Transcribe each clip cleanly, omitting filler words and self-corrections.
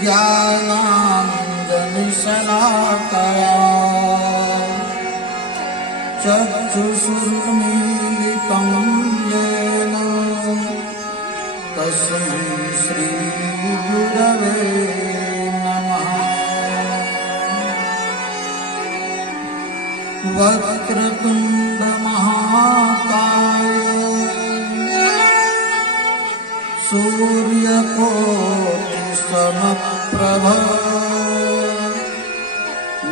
ज्ञानाञ्जनशलाकया चक्षुषुर्मीलितं येन तस्मै श्रीगुरवे नमः। वक्रतुण्ड महाकाय सूर्यकोटिसमप्रभ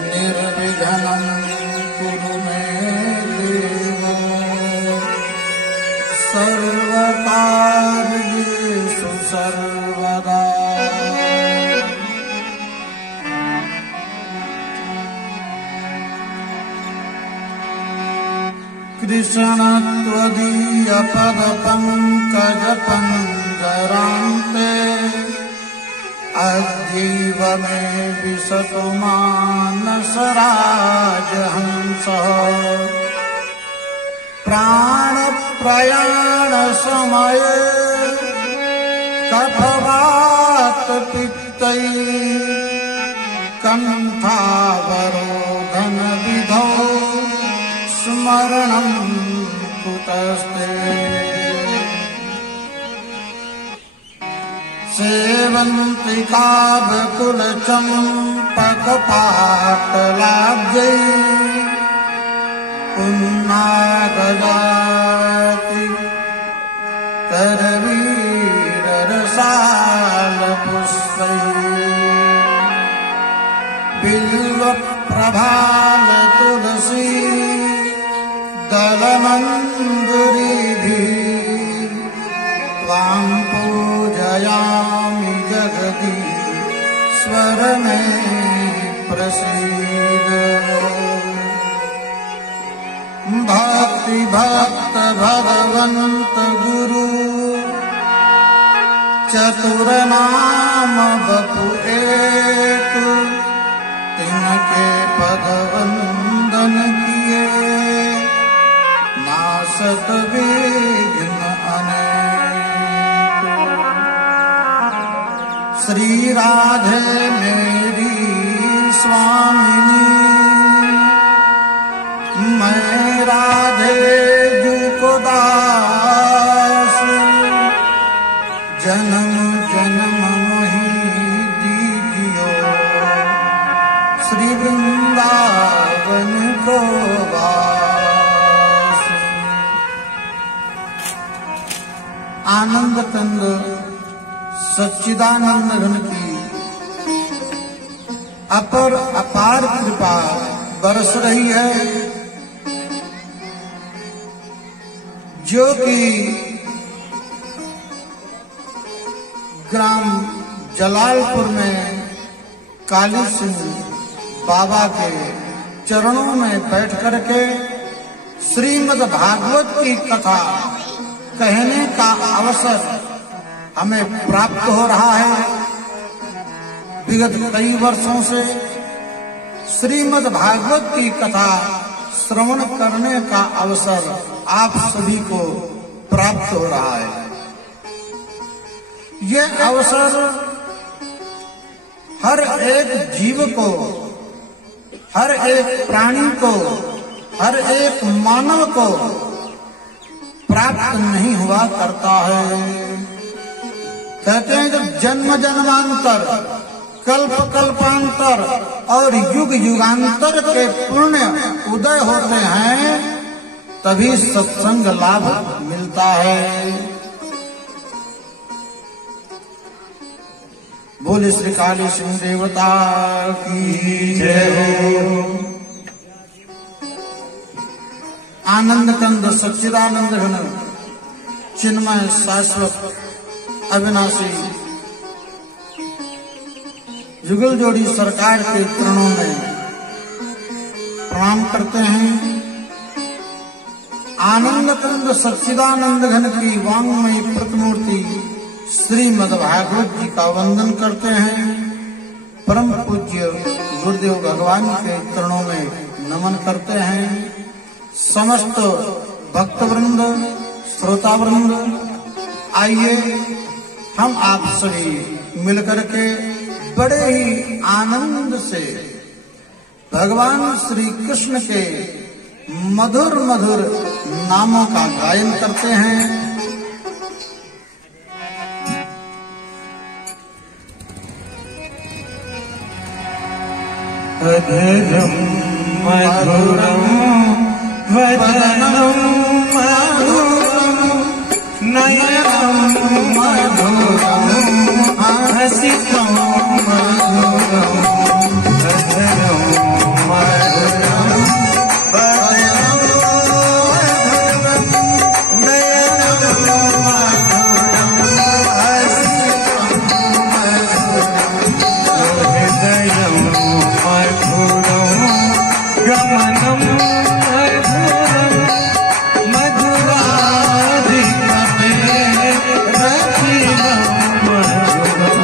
निर्विघ्नं कुरु मे देव सर्वकार्येषु सर्वदा। कृष्ण त्वदीय पद पंकज पंजरान्ते अद्यैव मे विशतु मानस राजहंसः। प्राण प्रयाण समये कफवात पित्तैः कण्ठावरोधन विधौ स्मरणं कुतस्ते। सेवन्ति काव्यकुलचम्पकपाटलाब्जैः पुन्नागजाति करवीररसालपुष्पैः। बिल्वप्रभालतुलसी दलमञ्जुरीभिः त्वां पूजयामि जगदीश्वर मे प्रसीद। भक्ति भक्त भगवन्त गुरु चतुर नाम बपु एक तिनके पद वंदन किए नासत विघ्न अनेक। श्री राधे मेरी स्वामिनी मैं राधे जू को दास जन्म जन्म मोहि दीजियो श्री वृंदावन को वास। आनंद कंद सच्चिदानंद घन की अपार कृपा बरस रही है, जो कि ग्राम जलालपुर में काली सिंह बाबा के चरणों में बैठ करके श्रीमद् भागवत की कथा कहने का अवसर हमें प्राप्त हो रहा है। विगत कई वर्षों से श्रीमद् भागवत की कथा श्रवण करने का अवसर आप सभी को प्राप्त हो रहा है। यह अवसर हर एक जीव को, हर एक प्राणी को, हर एक मानव को प्राप्त नहीं हुआ करता है। कहते हैं जब जन्म जन्मांतर, कल्प कल्पांतर और युग युगांतर के पुण्य उदय होते हैं तभी सत्संग लाभ मिलता है। बोले श्री काली सिंह देवता की जय हो। आनंद कंद सच्चिदानंद घन चिन्मय शाश्वत अविनाशी जुगल जोड़ी सरकार के चरणों में प्रणाम करते हैं। आनंद कंद सच्चिदानंद घन की वांगमयी प्रतिमूर्ति श्रीमद् भागवत जी का वंदन करते हैं। परम पूज्य गुरुदेव भगवान के चरणों में नमन करते हैं। समस्त भक्तवृंद, श्रोतावृंद, आइए हम आप सभी मिलकर के बड़े ही आनंद से भगवान श्री कृष्ण के मधुर मधुर नामों का गायन करते हैं। अधरम मधुरम वदनम मधुरम नयनम मधुरम हसितम मधुरम अधरम मधुरम वदनम मधुरम नयनम मधुरम हसितम मधुरम हृदयम मधुरम गमनम मधुरम मधुराधिपते रचिलं मधुरम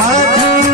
मधुराधिपते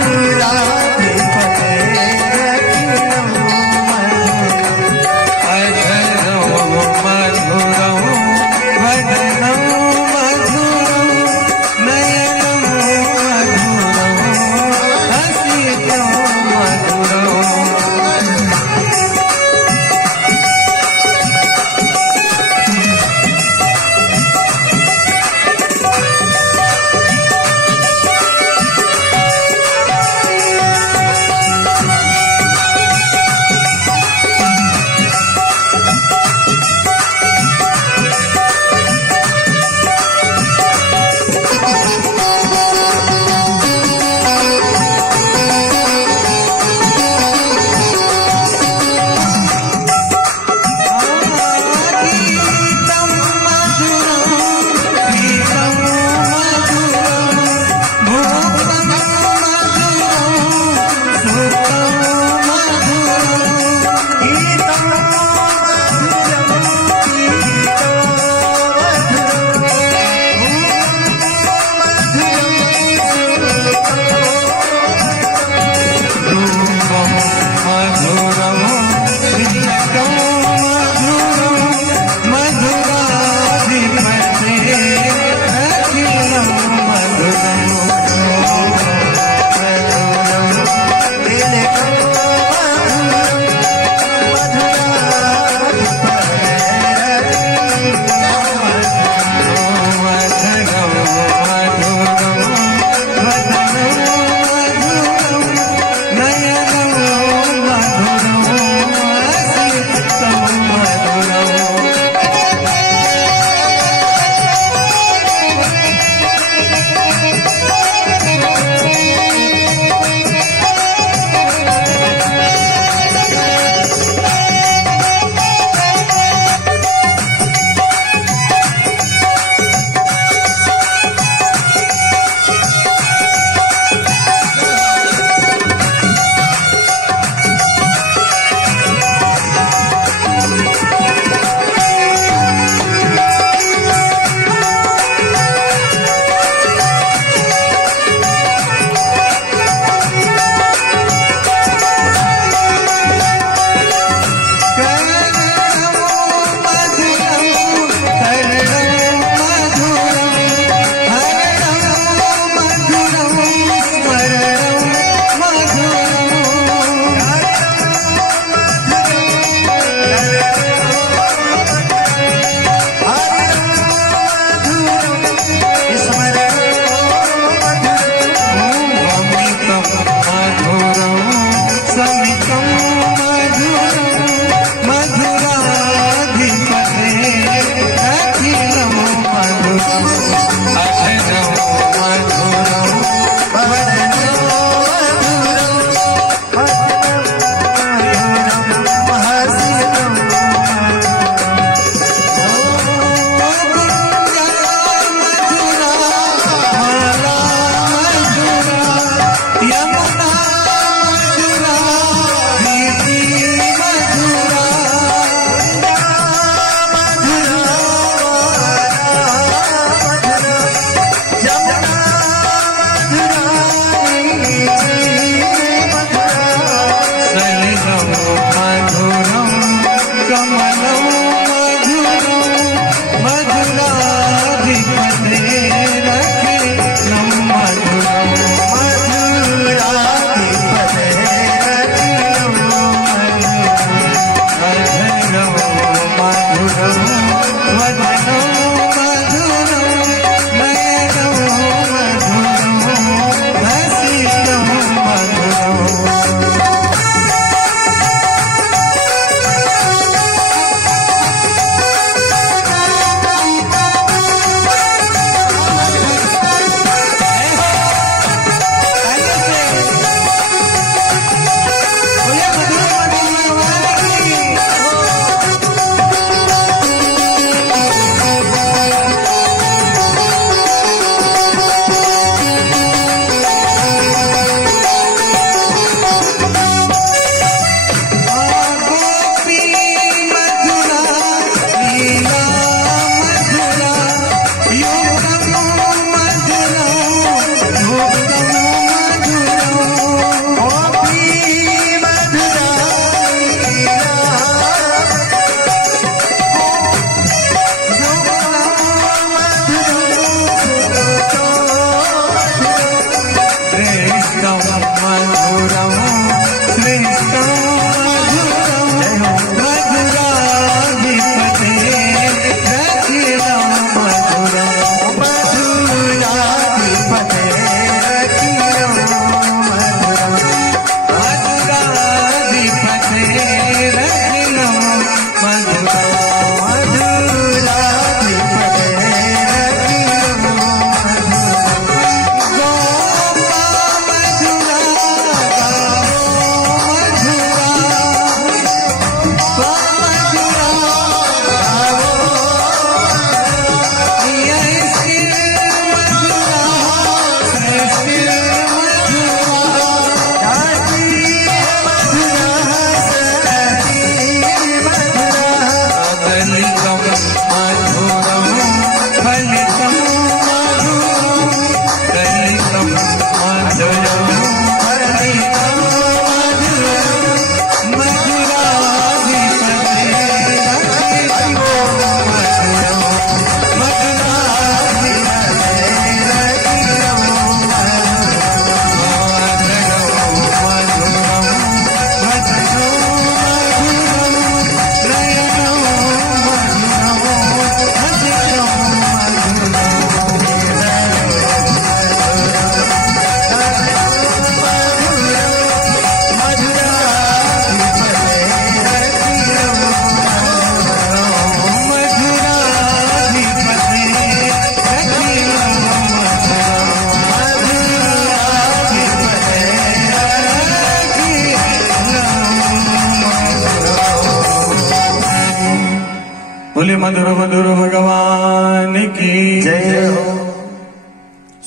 मधुर मधुर भगवान की जय हो।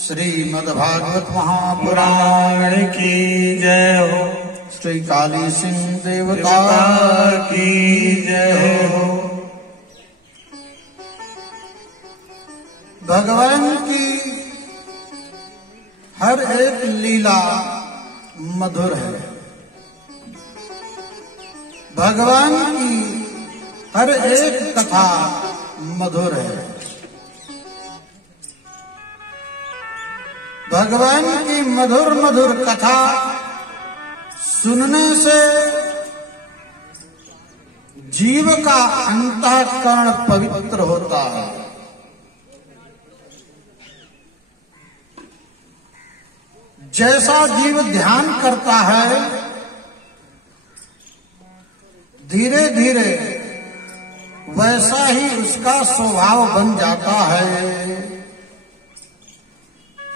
श्रीमद्भागवत महापुराण पुराण की जय हो। श्री काली सिंह देवता की जय हो। भगवान की हर एक लीला मधुर है। भगवान की हर एक कथा मधुर है। भगवान की मधुर मधुर कथा सुनने से जीव का अंतःकरण पवित्र होता है। जैसा जीव ध्यान करता है, धीरे धीरे वैसा ही उसका स्वभाव बन जाता है।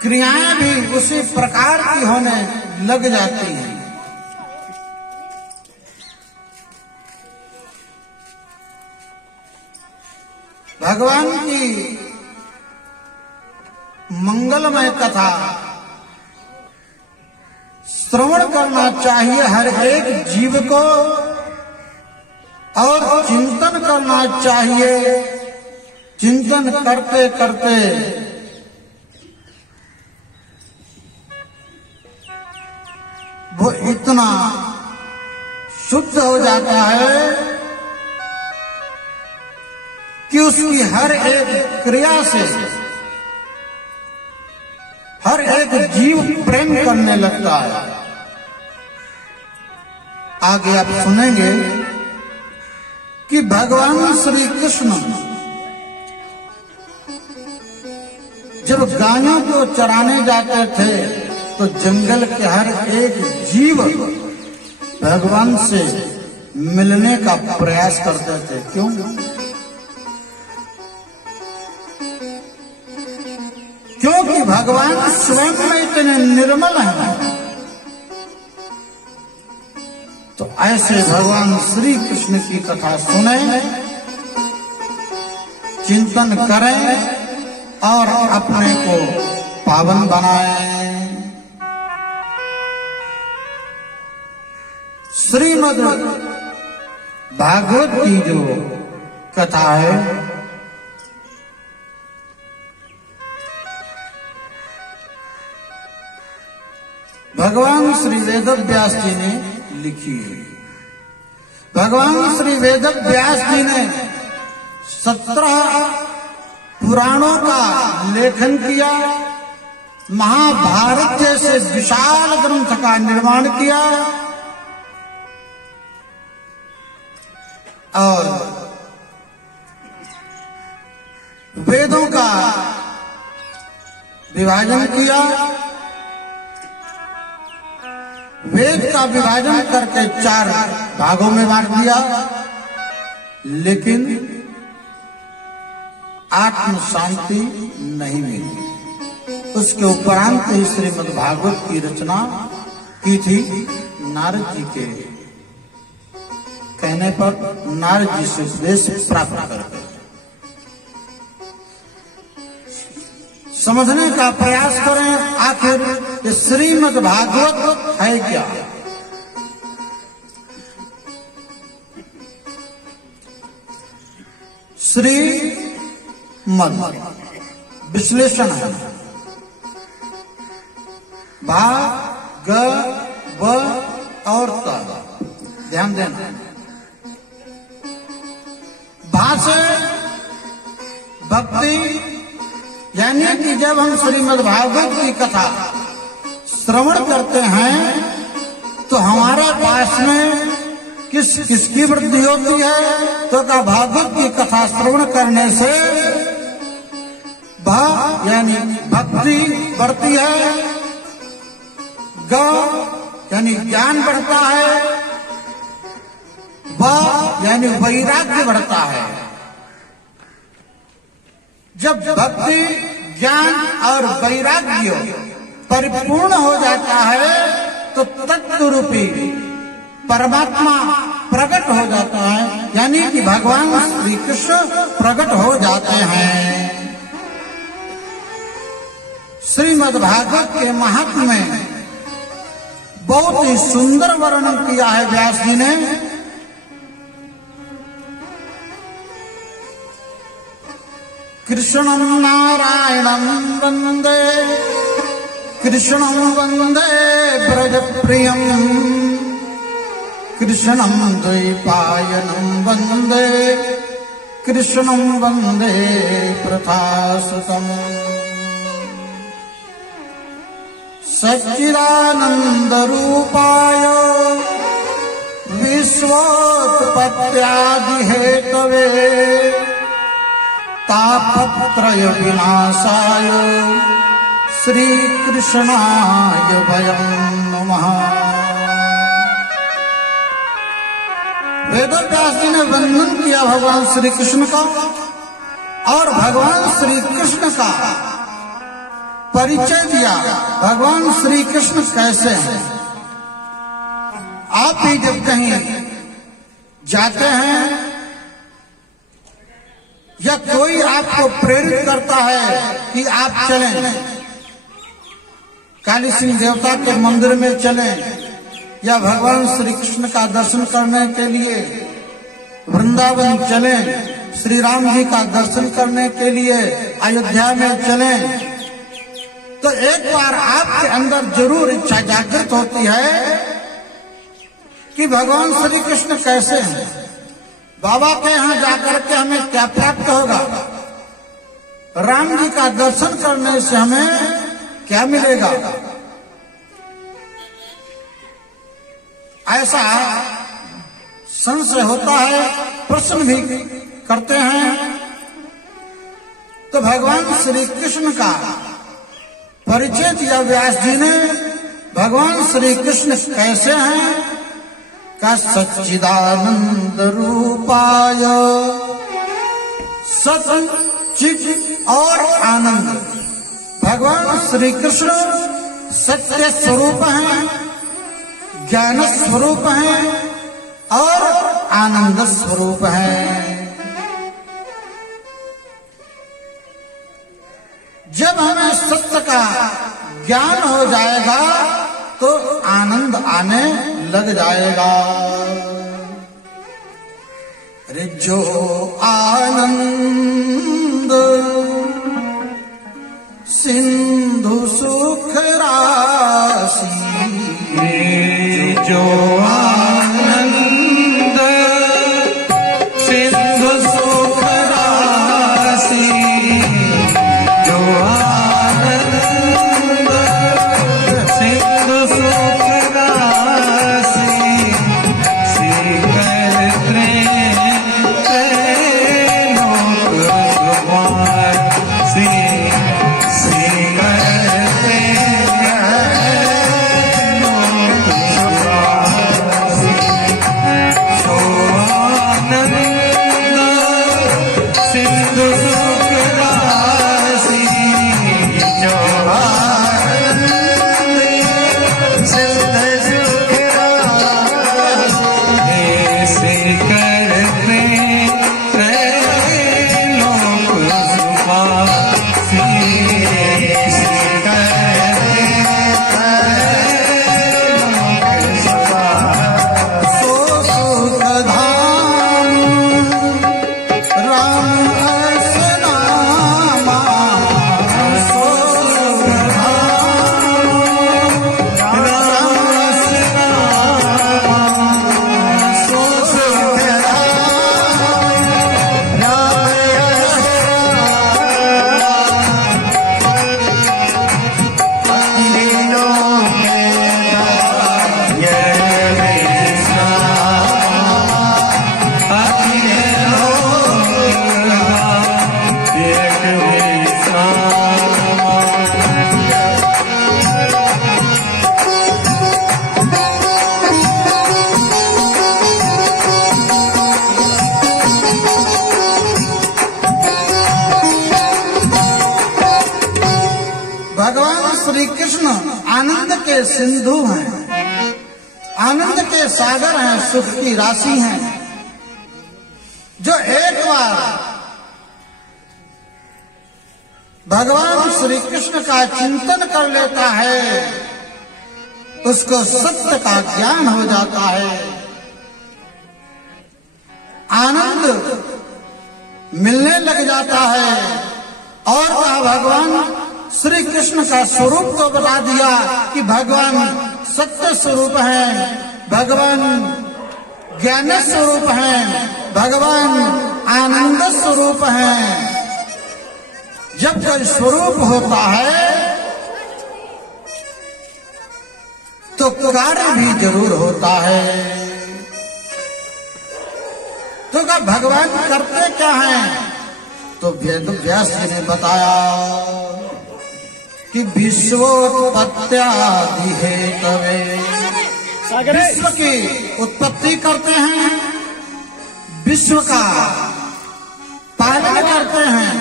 क्रियाएं भी उसी प्रकार की होने लग जाती हैं। भगवान की मंगलमय कथा श्रवण करना चाहिए हर एक जीव को, और चिंतन करना चाहिए। चिंतन करते करते वो इतना शुद्ध हो जाता है कि उसकी हर एक क्रिया से हर एक जीव प्रेम करने लगता है। आगे आप सुनेंगे कि भगवान श्री कृष्ण जब गायों को चराने जाते थे तो जंगल के हर एक जीव भगवान से मिलने का प्रयास करते थे। क्यों? क्योंकि भगवान स्वयं में इतने निर्मल हैं। तो ऐसे भगवान श्री कृष्ण की कथा सुने, चिंतन करें और अपने को पावन बनाएं। श्रीमद् भागवत की जो कथा है, भगवान श्री वेदव्यास जी ने लिखी है। भगवान श्री वेदव्यास जी ने 17 पुराणों का लेखन किया, महाभारत जैसे विशाल ग्रंथ का निर्माण किया और वेदों का विभाजन किया। वेद का विभाजन करके 4 भागों में बांट दिया, लेकिन आत्म शांति नहीं मिली। उसके उपरांत ही श्रीमद् भागवत की रचना की थी नारद जी के कहने पर। नारद जी से उपदेश प्राप्त करके समझने का प्रयास करें, आखिर ये श्रीमद् भागवत है क्या। श्रीमद् विश्लेषण है। भा ग व और त, ध्यान देना। भा से भक्ति, यानी कि जब हम श्रीमद् भागवत की कथा श्रवण करते हैं तो हमारे पास में किसकी वृद्धि होती है। तो का भागवत की कथा श्रवण करने से भा यानी भक्ति बढ़ती है, ग यानी ज्ञान बढ़ता है, व यानी वैराग्य बढ़ता है। जब भक्ति, ज्ञान और वैराग्य परिपूर्ण हो जाता है तो तत्व रूपी परमात्मा प्रकट हो जाता है, यानी कि भगवान श्री कृष्ण प्रकट हो जाते हैं। श्रीमद् भागवत के महात्म्य में बहुत ही सुंदर वर्णन किया है व्यास जी ने। कृष्णं नारायणं वंदे, कृष्णं वंदे ब्रजप्रियं, कृष्णं द्वैपायनं वंदे, कृष्णं वंदे प्रथासुतम्। सच्चिदानंद रूपाय विश्वोत्पत्त्यादि हेतवे, तापत्रय विनाशाय श्री कृष्णाय वयं नमः। वेदव्यास जी ने वंदन किया भगवान श्री कृष्ण का और भगवान श्री कृष्ण का परिचय दिया। भगवान श्री कृष्ण कैसे हैं? आप भी जब कहीं जाते हैं या कोई आपको प्रेरित करता है कि आप चलें, काली सिंह देवता के मंदिर में चलें या भगवान श्री कृष्ण का दर्शन करने के लिए वृंदावन चलें, श्री राम जी का दर्शन करने के लिए अयोध्या में चलें, तो एक बार आपके अंदर जरूर इच्छा जागृत होती है कि भगवान श्री कृष्ण कैसे हैं, बाबा के यहाँ जाकर के हमें क्या प्राप्त होगा, राम जी का दर्शन करने से हमें क्या मिलेगा। ऐसा संशय होता है, प्रश्न भी करते हैं। तो भगवान श्री कृष्ण का परिचय दिया व्यास जी ने। भगवान श्री कृष्ण कैसे हैं? का सच्चिदानंद रूपाय, सत्य चित और आनंद। भगवान श्री कृष्ण सत्य स्वरूप हैं, ज्ञान स्वरूप हैं और आनंद स्वरूप हैं। जब हमें सत्य का ज्ञान हो जाएगा तो आनंद आने लग जाएगा। अरे जो आनंद सिंधु सुख राशि, जो आनंद सिंधु सुख राशि, जो आनंद सिंधु सुख राशि, श्रीकर त्रैलोक सुवासी, श्रीकर भगवान श्री कृष्ण आनंद के सिंधु हैं आनंद के सागर हैं, सुख की राशि हैं, जो एक बार भगवान श्री कृष्ण का चिंतन कर लेता है उसको सत्य का ज्ञान हो जाता है। आनंद मिलने लग जाता है। और कहा भगवान श्री कृष्ण का स्वरूप तो बता दिया कि भगवान सत्य स्वरूप है, भगवान ज्ञान स्वरूप है, भगवान आनंद स्वरूप है। जब कोई स्वरूप होता है तो कार्य भी जरूर होता है। तो क्या भगवान करते क्या हैं? तो वेद व्यास जी ने बताया कि विश्वोत्पत्त्यादि हेतवे, विश्व की उत्पत्ति करते हैं, विश्व का पालन करते हैं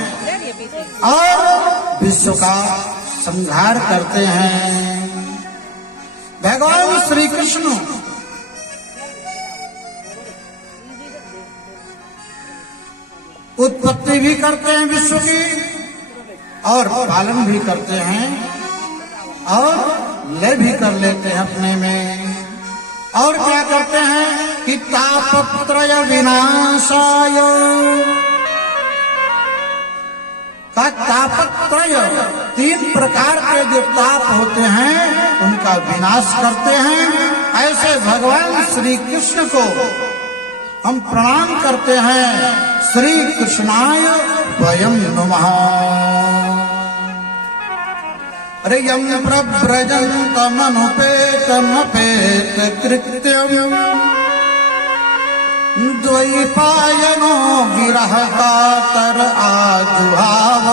और विश्व का संहार करते हैं। भगवान श्री कृष्ण उत्पत्ति भी करते हैं विश्व की और पालन भी करते हैं और लय भी कर लेते हैं अपने में। और क्या करते हैं कि तापत्रय विनाशाय, का तापत्रय 3 प्रकार के जो ताप होते हैं उनका विनाश करते हैं। ऐसे भगवान श्री कृष्ण को हम प्रणाम करते हैं। श्री कृष्णाय वयं नमः। अरे यं प्रव्रजन्तमनुपेतमपेत कृत्यं द्वैपायनो विरहकातर आजुहाव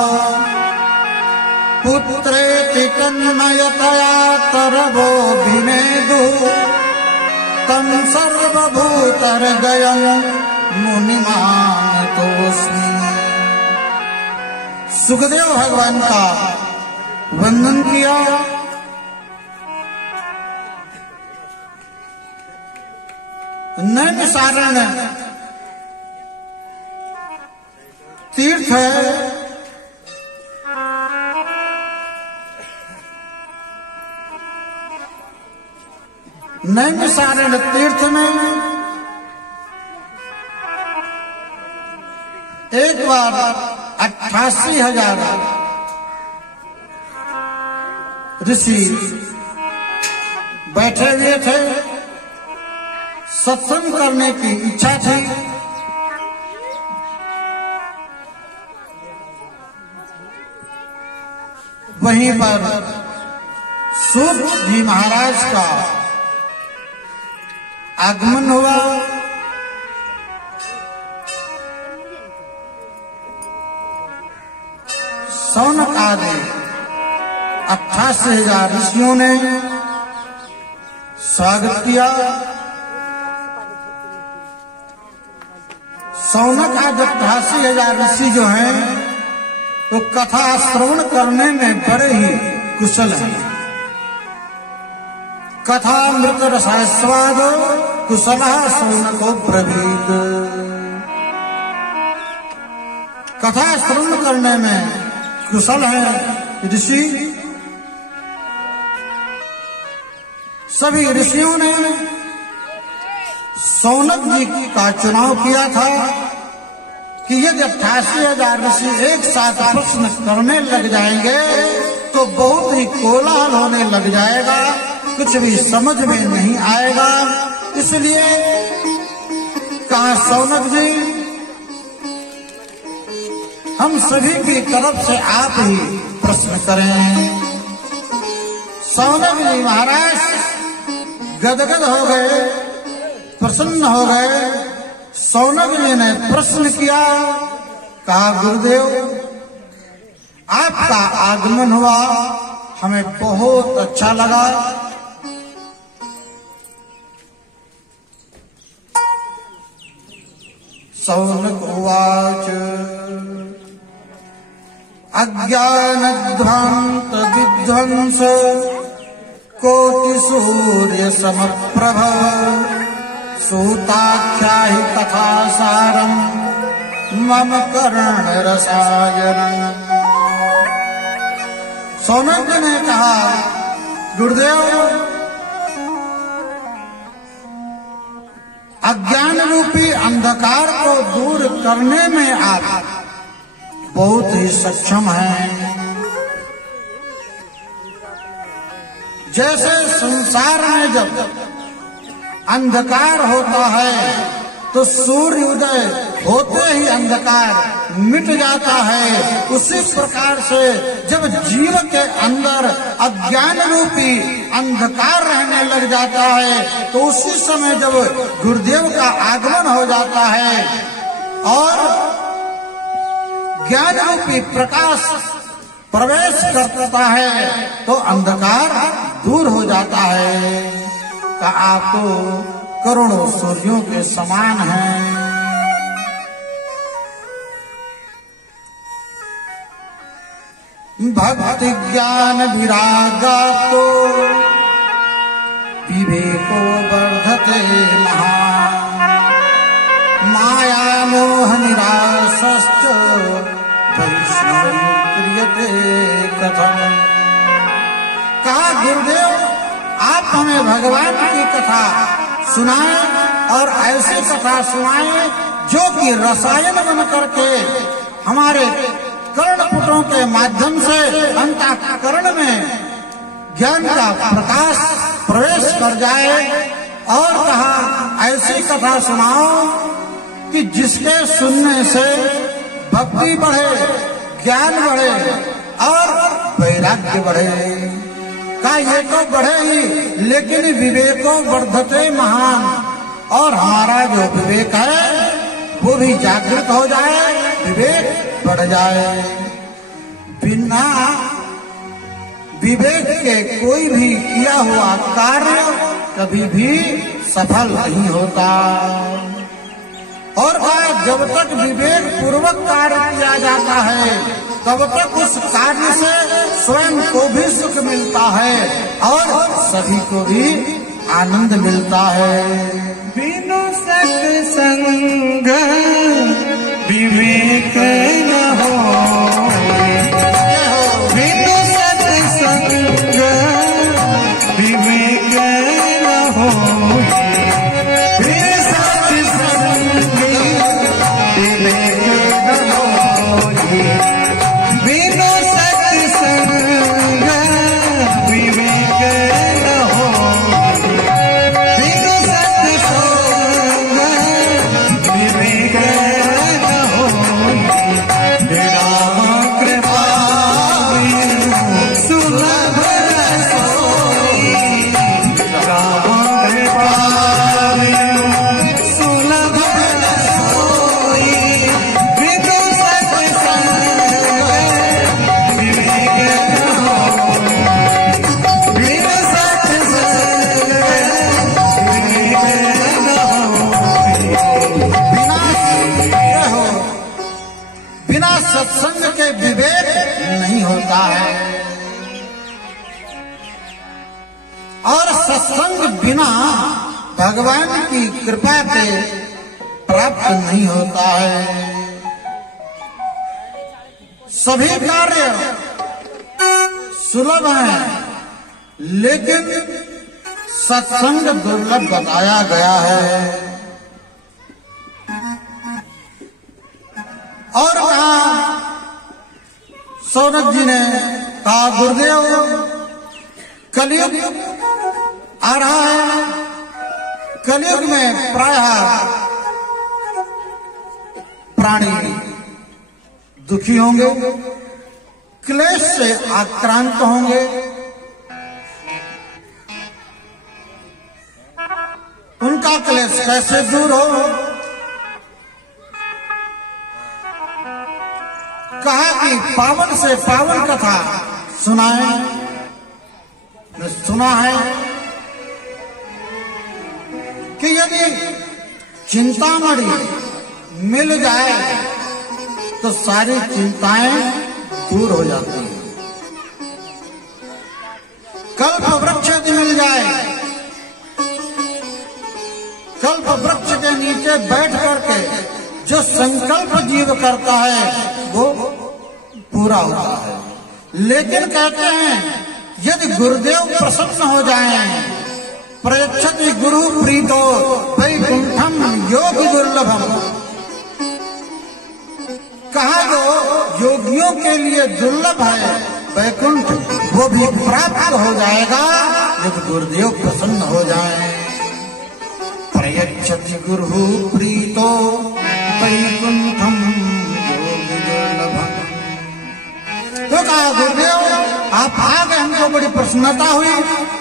पुत्रेति तन्मयतया तरवो विनेदु तं सर्वभूतहृदयं मुनिमानतोऽस्मि। सुखदेव भगवान का वंदन किया। नैमिषारण्य तीर्थ है, नैमिषारण्य तीर्थ में एक बार 88,000 ऋषि बैठे हुए थे, सत्संग करने की इच्छा थी। वहीं पर सूत जी महाराज का आगमन हुआ। शौनक आदि 88,000 ऋषियों ने स्वागत किया। शौनक आदि 88,000 ऋषि जो हैं वो कथा श्रवण करने में बड़े ही कुशल हैं। कथा मृत रसास्वाद कुशलः शौनको ब्रवीत। कथा श्रवण करने में कुशल है ऋषि। सभी ऋषियों ने शौनक जी का चुनाव किया था कि यदि 88,000 ऋषि एक साथ प्रश्न करने लग जाएंगे तो बहुत ही कोलाहल होने लग जाएगा, कुछ भी समझ में नहीं आएगा। इसलिए कहा शौनक जी हम सभी की तरफ से आप ही प्रश्न करें। शौनक जी महाराज गदगद हो गए, प्रसन्न हो गए। शौनक जी ने प्रश्न किया, कहा गुरुदेव आपका आगमन हुआ, हमें बहुत अच्छा लगा। शौनक उवाच अज्ञानध्वान्त विध्वंस कोटि सूर्य समप्रभ सूताख्या ही कथा सारम मम कर्ण रसायन। सौनक जी ने कहा, गुरुदेव, अज्ञान रूपी अंधकार को दूर करने में आप बहुत ही सक्षम हैं। जैसे संसार में जब अंधकार होता है तो सूर्य उदय होते ही अंधकार मिट जाता है, उसी प्रकार से जब जीव के अंदर अज्ञान रूपी अंधकार रहने लग जाता है तो उसी समय जब गुरुदेव का आगमन हो जाता है और ज्ञान रूपी प्रकाश प्रवेश करता है तो अंधकार दूर हो जाता है। का आप तो करोड़ों सूर्यों के समान हैं। भक्ति ज्ञान विरागा तो विवेको वर्धते महान, माया मोह निराशश्च वैष्णव क्रियते कथम। कहा, गुरुदेव, आप हमें भगवान की कथा सुनाएं और ऐसी कथा सुनाएं जो कि रसायन बन करके हमारे कर्णपुटों के माध्यम से अंतःकरण में ज्ञान का प्रकाश प्रवेश कर जाए। और कहा, ऐसी कथा सुनाओ कि जिसके सुनने से भक्ति बढ़े, ज्ञान बढ़े और वैराग्य बढ़े। का ये तो बढ़े ही, लेकिन विवेको वर्धते महान, और हमारा जो विवेक है वो भी जागृत हो जाए, विवेक बढ़ जाए। बिना विवेक के कोई भी किया हुआ कार्य कभी भी सफल नहीं होता। और जब तक विवेक पूर्वक कार्य किया जाता है तब तक उस कार्य से स्वयं को भी सुख मिलता है और सभी को भी आनंद मिलता है। बिनु सत्संग विवेक न हो, बिनु सत्संग विवेक न हो, बिनु सत्संग विवेक न हो, बिनु सत्संग विवेक न हो, बिनु सत्संग विवेक न हो। राम कृपा सुलभ रसोई, राम कृपा सुलभ रसोई, बिनु सत्संग विवेक न हो, बिनु सत्संग विवेक न हो। बिना सत्संग के विवेक नहीं होता है और सत्संग बिना भगवान की कृपा के प्राप्त नहीं होता है। सभी कार्य सुलभ हैं, लेकिन सत्संग दुर्लभ बताया गया है। और कहा, सौनक जी ने कहा, गुरुदेव, कलयुग आ रहा है, कलयुग में प्रायः प्राणी दुखी होंगे, क्लेश से आक्रांत होंगे। उनका क्लेश कैसे दूर हो? कहा कि पावन से पावन कथा सुनाए। सुना है कि यदि चिंतामणि मिल जाए तो सारी चिंताएं दूर हो जाती हैं। कल्प वृक्ष नीचे बैठ करके जो संकल्प जीव करता है वो पूरा होता है। लेकिन कहते हैं यदि गुरुदेव प्रसन्न हो जाएं, प्रयच्छति गुरु प्रीतो वैकुंठम योग दुर्लभम, कहा जो योगियों के लिए दुर्लभ है वैकुंठ, वो भी प्राप्त हो जाएगा जब गुरुदेव प्रसन्न हो जाए। प्रयच्छति गुरु प्रीतो वैकुंठम योग दुर्लभम। तो कहा गुरुदेव आप आ गए, हमको बड़ी प्रसन्नता हुई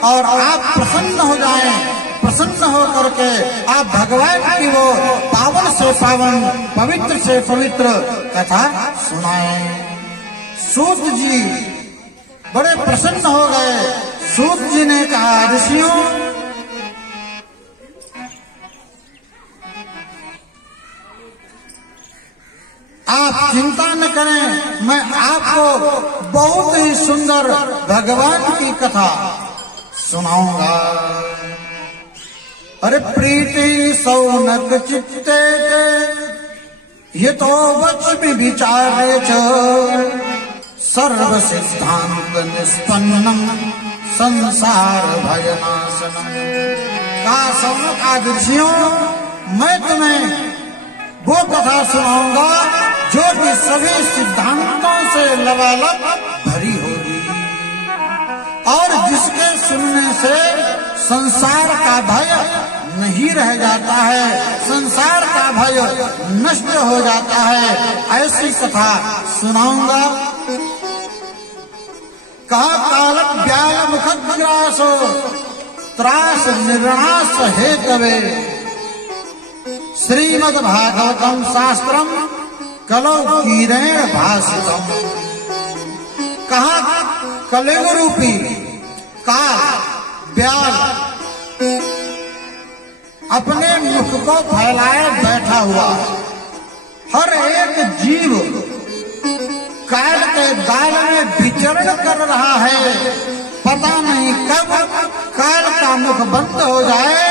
और आप प्रसन्न हो जाएं, प्रसन्न हो करके आप भगवान की वो पावन से पावन, पवित्र से पवित्र कथा सुनाएं। सूत जी बड़े प्रसन्न हो गए। सूत जी ने कहा ऋषियों, आप चिंता न करें, मैं आपको बहुत ही सुंदर भगवान की कथा सुनाऊंगा। अरे प्रीति सौनक चित्ते ये तो वच विचारे च सर्व सिद्धांत निष्पन्नम संसार भयनाशनम। कहा सौनक आदर्शियों, मैं तुम्हें वो कथा सुनाऊंगा जो कि सभी सिद्धांतों से लबालब भरी होगी और जिसके सुनने से संसार का भय नहीं रह जाता है, संसार का भय नष्ट हो जाता है। ऐसी कथा सुनाऊंगा। कहा कालक व्याल मुखग्रासो त्रास निर्णास हे कवे श्रीमद् भागवतम शास्त्रम कलौ कीरेण भाषितम। कहा कलियुग रूपी काल व्याल अपने मुख को फैलाए बैठा हुआ, हर एक जीव काल के दाल में विचरण कर रहा है। पता नहीं कब काल का मुख बंद हो जाए,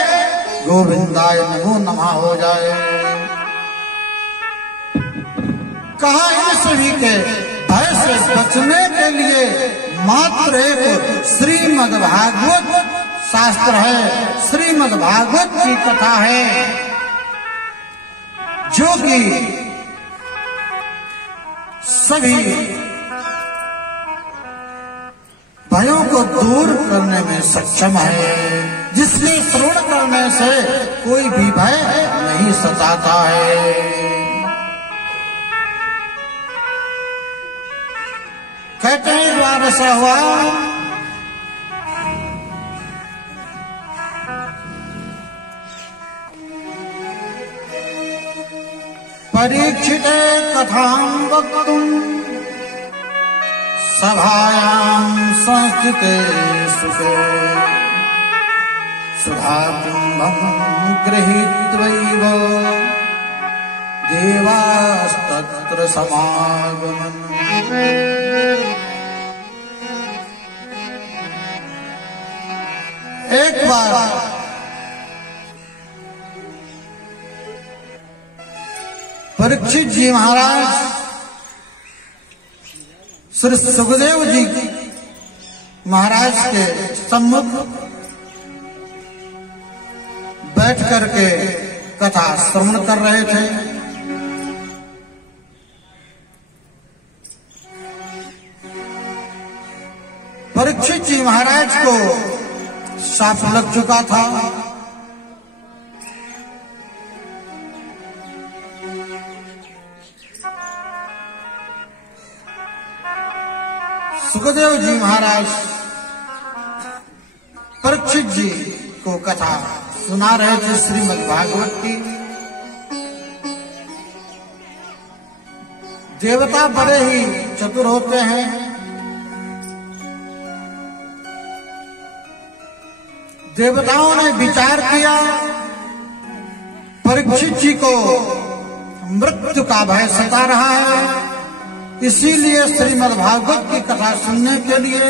गोविंदाय नमो नमः हो जाए। कहा इन सभी के भय से बचने के लिए मात्र एक श्रीमद् भागवत शास्त्र है, श्रीमद् भागवत की कथा है जो कि सभी भयों को दूर करने में सक्षम है, जिसके श्रवण करने से कोई भी भय नहीं सताता है। कहते हैं एक बार ऐसा हुआ, परीक्षिते कथां वक्तुम् सभायां संस्थिते सुखे सुधाकुम्भं गृहीत्वैव देवास्तत्र समागमन्। एक बार परीक्षित जी महाराज श्री सुखदेव जी महाराज के सम्मुख बैठ करके कथा श्रवण कर रहे थे। परीक्षित जी महाराज को साफ लग चुका था। सुखदेव जी महाराज परीक्षित जी को कथा सुना रहे थे श्रीमद् भागवत की। देवता बड़े ही चतुर होते हैं। देवताओं ने विचार किया परीक्षित जी को मृत्यु का भय सता रहा है, इसीलिए श्रीमद् भागवत की कथा सुनने के लिए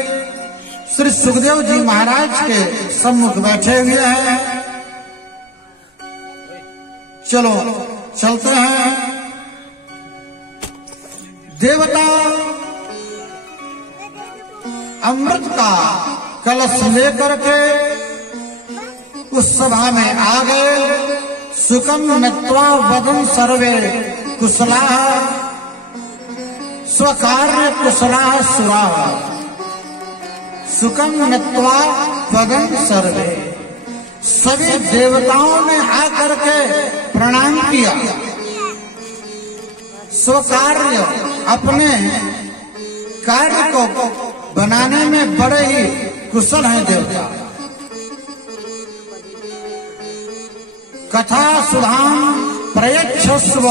श्री सुखदेव जी महाराज के सम्मुख बैठे हुए हैं। चलो चलते हैं। देवता अमृत का कलश लेकर के उस सभा में आ गए। सुकम नत्वा वदन सर्वे कुशला स्वकार्य कुशला सुरा। सुकम नत्वा वदन सर्वे, सभी देवताओं ने आकर के प्रणाम किया। स्वकार्य, अपने कार्य को बनाने में बड़े ही कुशल हैं देवता। कथा सुधाम प्रयच्छस्व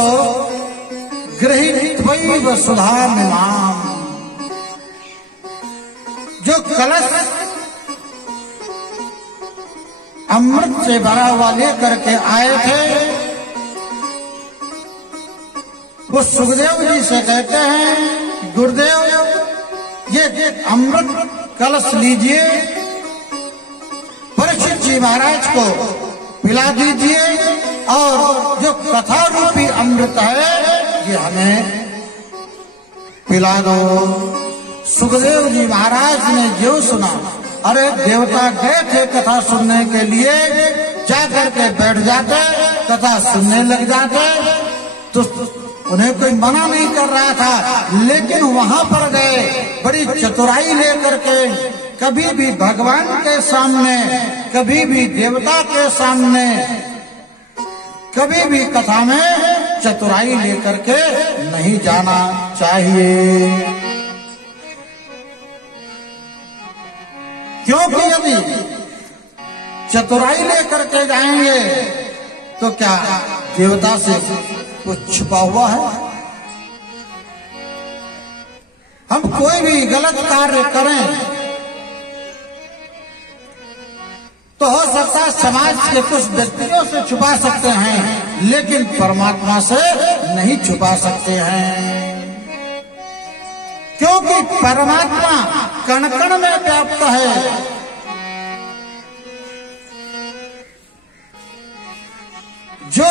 गृहीत्वैव सुधामिमाम्। जो कलश अमृत से भरा हुआ लेकर के आए थे, वो सुखदेव जी से कहते हैं, गुरुदेव ये अमृत कलश लीजिए, परीक्षित जी महाराज को पिला दीजिए, और जो कथा रूपी अमृत है ये हमें पिला दो। सुखदेव जी महाराज ने जो सुना, अरे देवता गए थे कथा सुनने के लिए, जाकर के बैठ जाते, कथा सुनने लग जाते, तो उन्हें कोई मना नहीं कर रहा था, लेकिन वहां पर गए बड़ी चतुराई लेकर के, कभी भी भगवान के सामने, कभी भी देवता के सामने, कभी भी कथा में चतुराई लेकर के नहीं जाना चाहिए। क्योंकि यदि चतुराई लेकर के जाएंगे तो क्या देवता से कुछ छुपा हुआ है? हम कोई भी गलत कार्य करें तो हो सकता है समाज के कुछ व्यक्तियों से छुपा सकते हैं, लेकिन परमात्मा से नहीं छुपा सकते हैं, क्योंकि परमात्मा कण कण में व्याप्त है। जो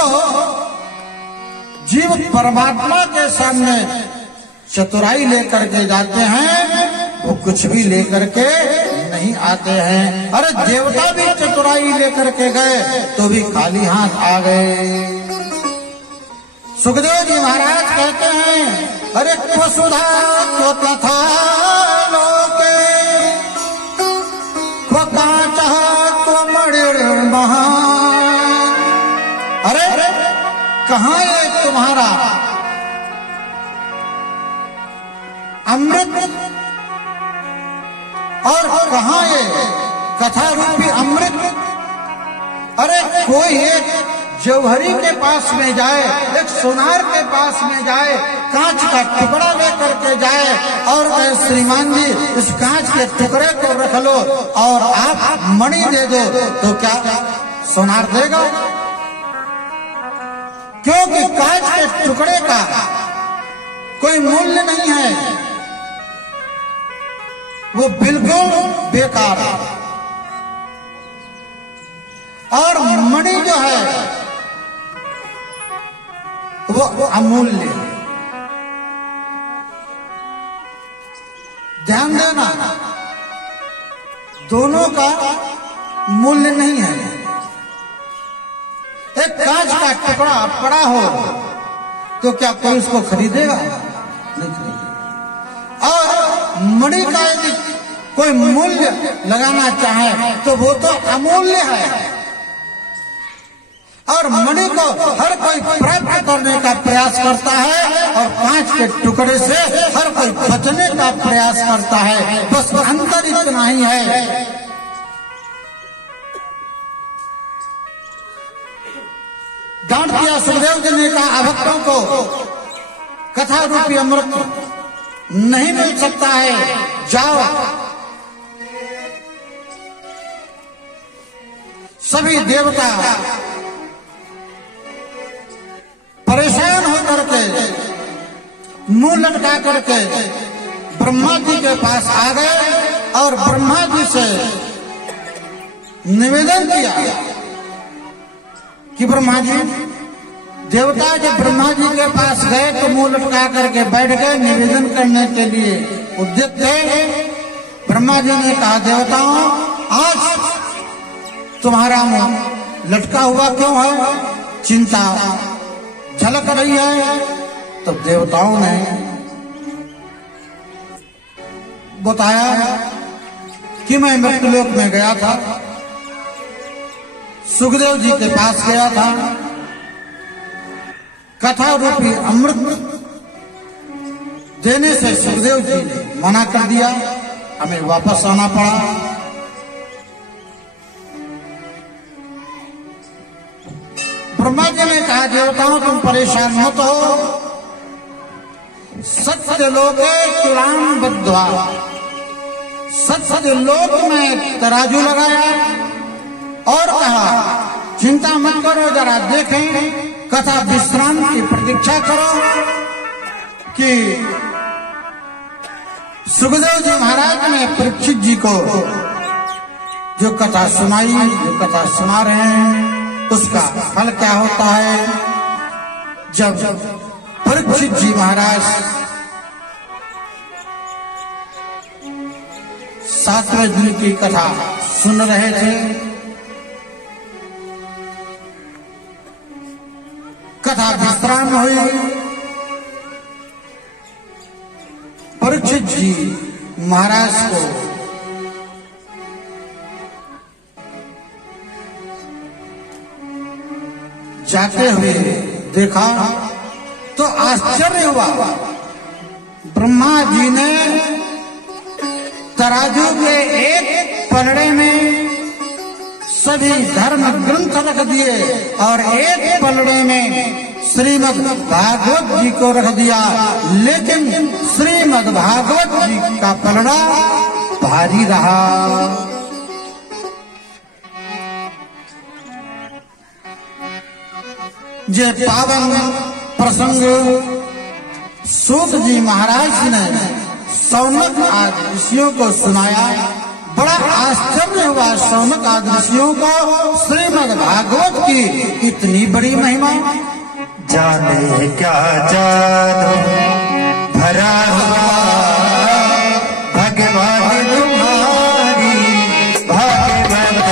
जीव परमात्मा के सामने चतुराई लेकर के जाते हैं, वो कुछ भी लेकर के नहीं आते हैं। अरे देवता भी चतुराई लेकर के गए तो भी खाली हाथ आ गए। सुखदेव जी महाराज कहते हैं, अरे क्वसुधा क्वकथा लोके क्वकाचः क्वमणिर्महा। अरे कहाँ ये तुम्हारा अमृत और कहाँ ये कथा रूपी अमृत? अरे कोई एक जौहरी के पास में जाए, एक सोनार के पास में जाए, कांच का टुकड़ा लेकर के जाए और कहे, श्रीमान जी इस कांच के टुकड़े को रख लो और आप मणि दे दो, तो क्या सोनार देगा? क्योंकि कांच के टुकड़े का कोई मूल्य नहीं है, वो बिल्कुल बेकार है। और मणि जो है वो अमूल्य है। ध्यान देना, दोनों का मूल्य नहीं है। एक कांच का टुकड़ा पड़ा हो तो क्या कोई उसको खरीदेगा? नहीं खरीदेगा। और मणि का यदि कोई मूल्य लगाना चाहे तो वो तो अमूल्य है, और मणि को हर कोई प्राप्त करने का प्रयास करता है और कांच के टुकड़े से हर कोई बचने का प्रयास करता है। बस अंतर इतना ही है। डांट दिया सुखदेव जी ने कहा, भक्तों को कथा रूपी अमृत नहीं मिल सकता है, जाओ। सभी देवता परेशान होकर के मुंह लटका करके ब्रह्मा जी के पास आ गए और ब्रह्मा जी से निवेदन किया कि ब्रह्मा जी देवता जब ब्रह्मा जी के पास गए तो मुंह लटका करके बैठ गए, निवेदन करने के लिए उद्यत थे। ब्रह्मा जी ने कहा, देवताओं आज तुम्हारा मुंह लटका हुआ क्यों है, चिंता झलक रही है। तो देवताओं ने बताया कि मैं मृत्युलोक में गया था, सुखदेव जी के पास गया था, कथा रूपी अमृत देने से सुखदेव जी ने मना कर दिया, हमें वापस आना पड़ा। ब्रह्मा जी ने कहा, देवताओं तुम परेशान मत हो, सत्य लोके तुलाम बद्ध्वा, सत्य लोक में तराजू लगाया और कहा चिंता मत करो, जरा देखें कथा विश्राम की प्रतीक्षा करो कि सुखदेव जी महाराज ने परीक्षित जी को जो कथा सुनाई, जो कथा सुना रहे हैं, उसका फल क्या होता है। जब परीक्षित जी महाराज 7वें दिन की कथा सुन रहे थे, कथा विश्राम हुई, परीक्षित जी महाराज को जाते हुए देखा तो आश्चर्य हुआ। ब्रह्मा जी ने तराजू के एक पलड़े में सभी धर्म ग्रंथ रख दिए और एक पलड़े में श्रीमद् भागवत जी को रख दिया, लेकिन श्रीमद् भागवत जी का पलड़ा भारी रहा। ये पावन प्रसंग सूत जी महाराज ने शौनक आदि ऋषियों को सुनाया। बड़ा आश्चर्य हुआ शौनक आदि ऋषियों को श्रीमद् भागवत की इतनी बड़ी महिमा। जाने क्या जानो भरा हुआ भगवान तुम्हारी भागवत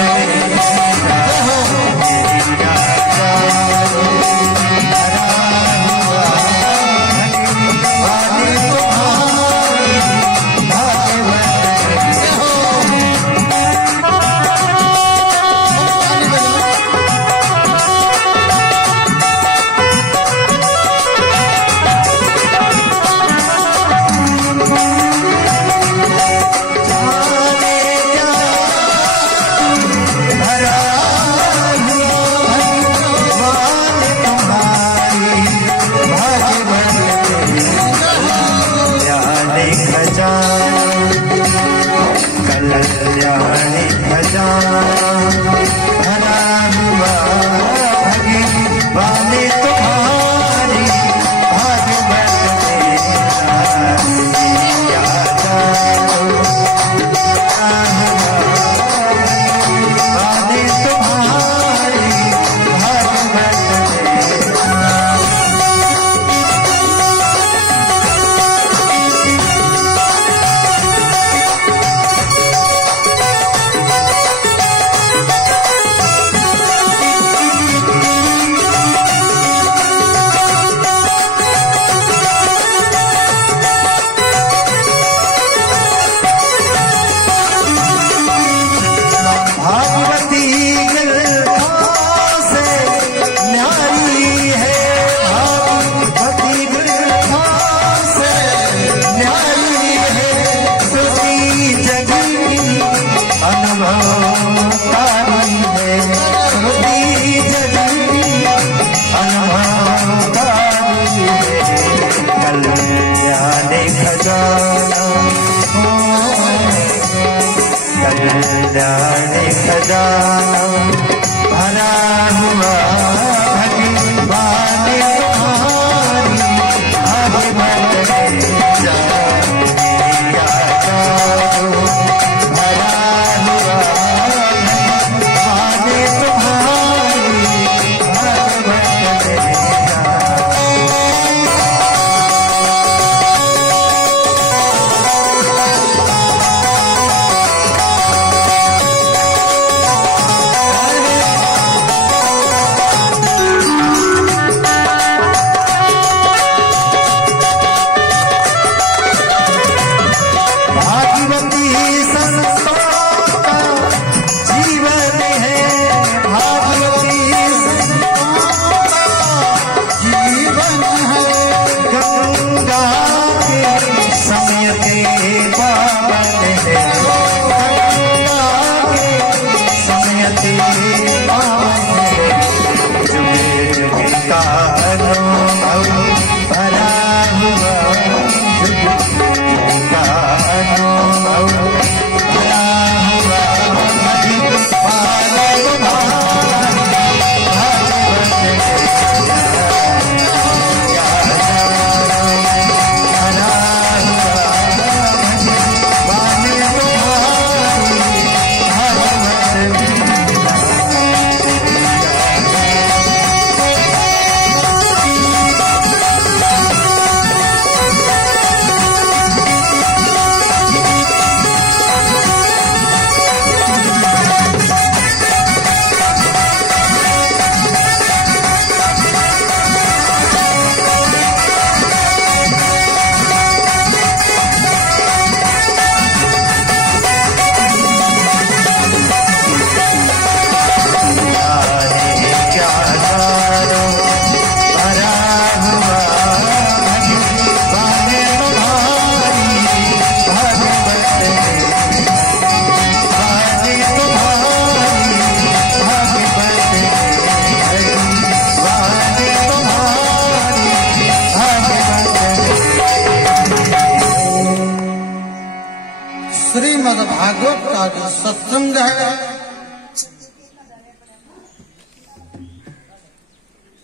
भागवत का जो सत्संग है,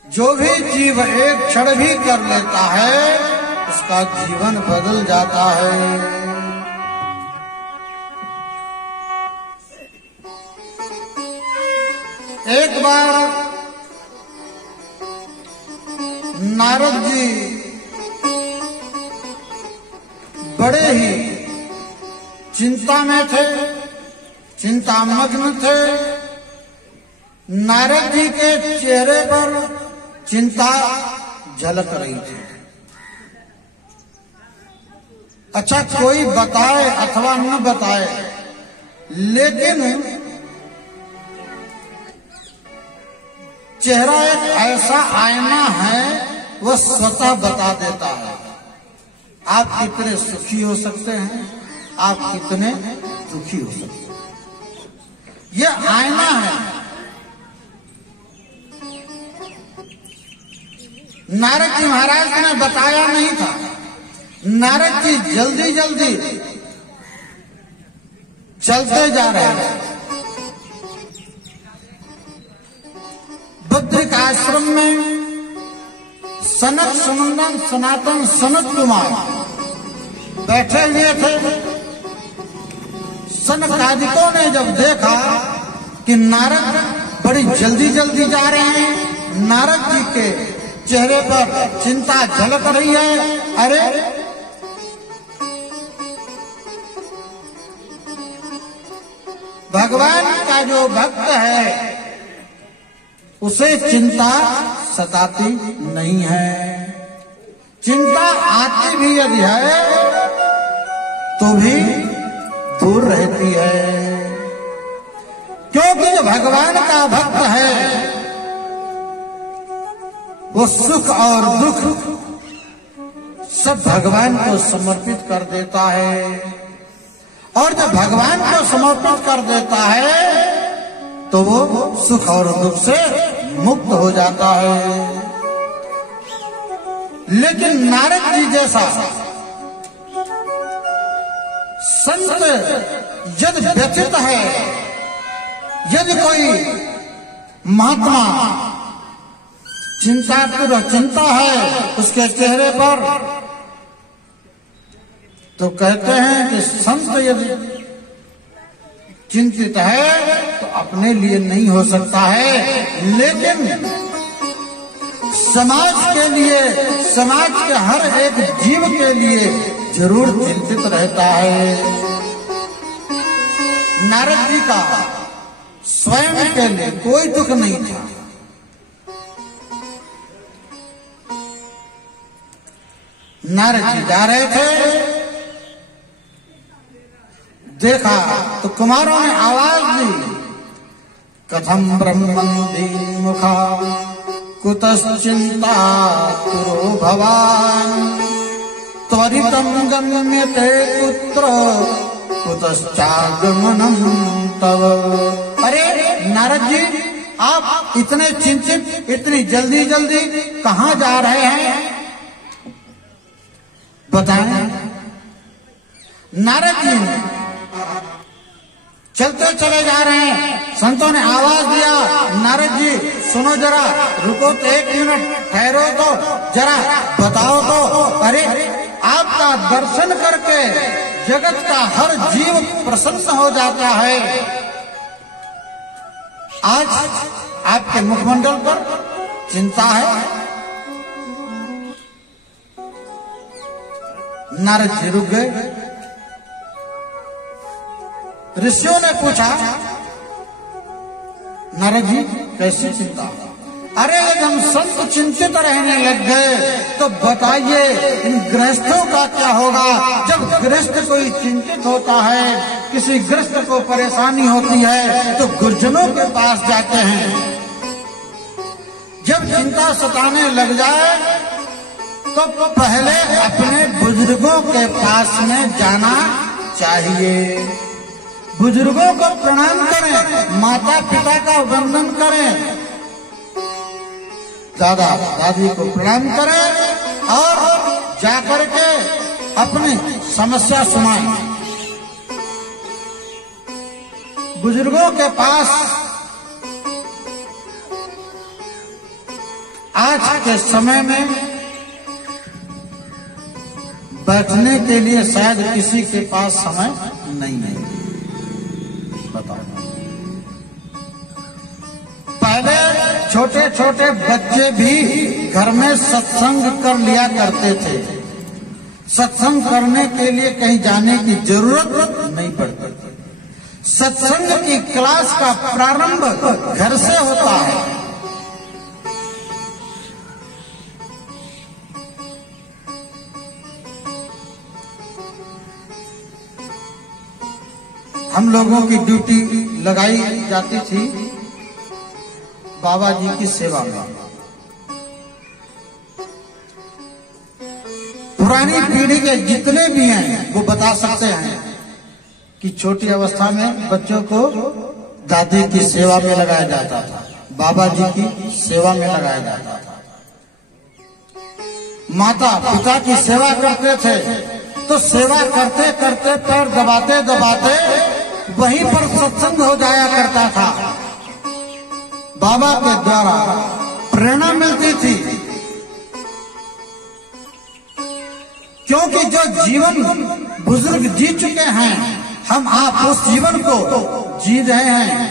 जो भी जीव एक क्षण भी कर लेता है उसका जीवन बदल जाता है। एक बार नारद जी बड़े ही चिंता में थे, चिंतामग्न थे। नारद जी के चेहरे पर चिंता झलक रही थी। अच्छा, कोई बताए अथवा न बताए, लेकिन चेहरा एक ऐसा आईना है, वह स्वतः बता देता है आप कितने सुखी हो सकते हैं, आप कितने दुखी हो सकते हैं। यह आईना है। नारद जी महाराज ने बताया नहीं था। नारद जी जल्दी जल्दी चलते जा रहे हैं। बद्रिक आश्रम में सनत सुनंदन सनातन सनत कुमार बैठे हुए थे। सनकादिकों ने जब देखा कि नारद बड़ी जल्दी जल्दी जा रहे हैं, नारद जी के चेहरे पर चिंता झलक रही है, अरे भगवान का जो भक्त है उसे चिंता सताती नहीं है। चिंता आती भी यदि है तो भी दूर रहती है, क्योंकि जो भगवान का भक्त है वो सुख और दुख सब भगवान को समर्पित कर देता है। और जब भगवान को समर्पित कर देता है तो वो सुख और दुख से मुक्त हो जाता है। लेकिन नारद जी जैसा संत यदि व्यथित है, यदि कोई महात्मा चिंता है उसके चेहरे पर, तो कहते हैं कि संत यदि चिंतित है तो अपने लिए नहीं हो सकता है, लेकिन समाज के लिए, समाज के हर एक जीव के लिए जरूर चिंतित रहता है। नारद जी का स्वयं के लिए कोई दुख नहीं था। नारद जी जा रहे थे, देखा तो कुमारों ने आवाज दी, कथम ब्रह्मंदी मुखा कुतश्चिंता तुरो भवान त्वरितम गम्यते पुत्र कुतश्चागमनम तव। अरे नारद जी, आप इतने चिंतित, इतनी जल्दी जल्दी कहाँ जा रहे हैं, बताएं। नारद जी चलते चले जा रहे हैं। संतों ने आवाज दिया, नारद जी सुनो जरा, रुको तो, एक मिनट ठहरो तो, जरा बताओ तो। अरे आपका दर्शन करके जगत का हर जीव प्रसन्न हो जाता है। आज आपके मुखमंडल पर चिंता है। नारद जी रुक गए। ऋषियों ने पूछा, नारद जी कैसी चिंता? अरे जब हम संत चिंतित रहने लग गए तो बताइए इन गृहस्थों का क्या होगा। जब गृहस्थ कोई चिंतित होता है, किसी गृहस्थ को परेशानी होती है तो गुरुजनों के पास जाते हैं। जब चिंता सताने लग जाए तो पहले अपने बुजुर्गों के पास में जाना चाहिए। बुजुर्गों को प्रणाम करें, माता पिता का वंदन करें, दादा दादी को प्रणाम करें और जाकर के अपनी समस्या सुनाएं। बुजुर्गों के पास आज के समय में बैठने के लिए शायद किसी के पास समय नहीं है। बताओ, पहले छोटे छोटे बच्चे भी घर में सत्संग कर लिया करते थे। सत्संग करने के लिए कहीं जाने की जरूरत नहीं पड़ती। सत्संग की क्लास का प्रारंभ घर से होता है। हम लोगों की ड्यूटी लगाई जाती थी बाबा जी की सेवा में। पुरानी पीढ़ी के जितने भी हैं वो बता सकते हैं कि छोटी अवस्था में बच्चों को दादी की सेवा में लगाया जाता था, बाबा जी की सेवा में लगाया जाता था। माता पिता की सेवा करते थे तो सेवा करते करते पैर दबाते दबाते वहीं पर सत्संग हो जाया करता था। बाबा के द्वारा प्रेरणा मिलती थी, क्योंकि जो जीवन बुजुर्ग जी चुके हैं, हम आप उस जीवन को जी रहे हैं।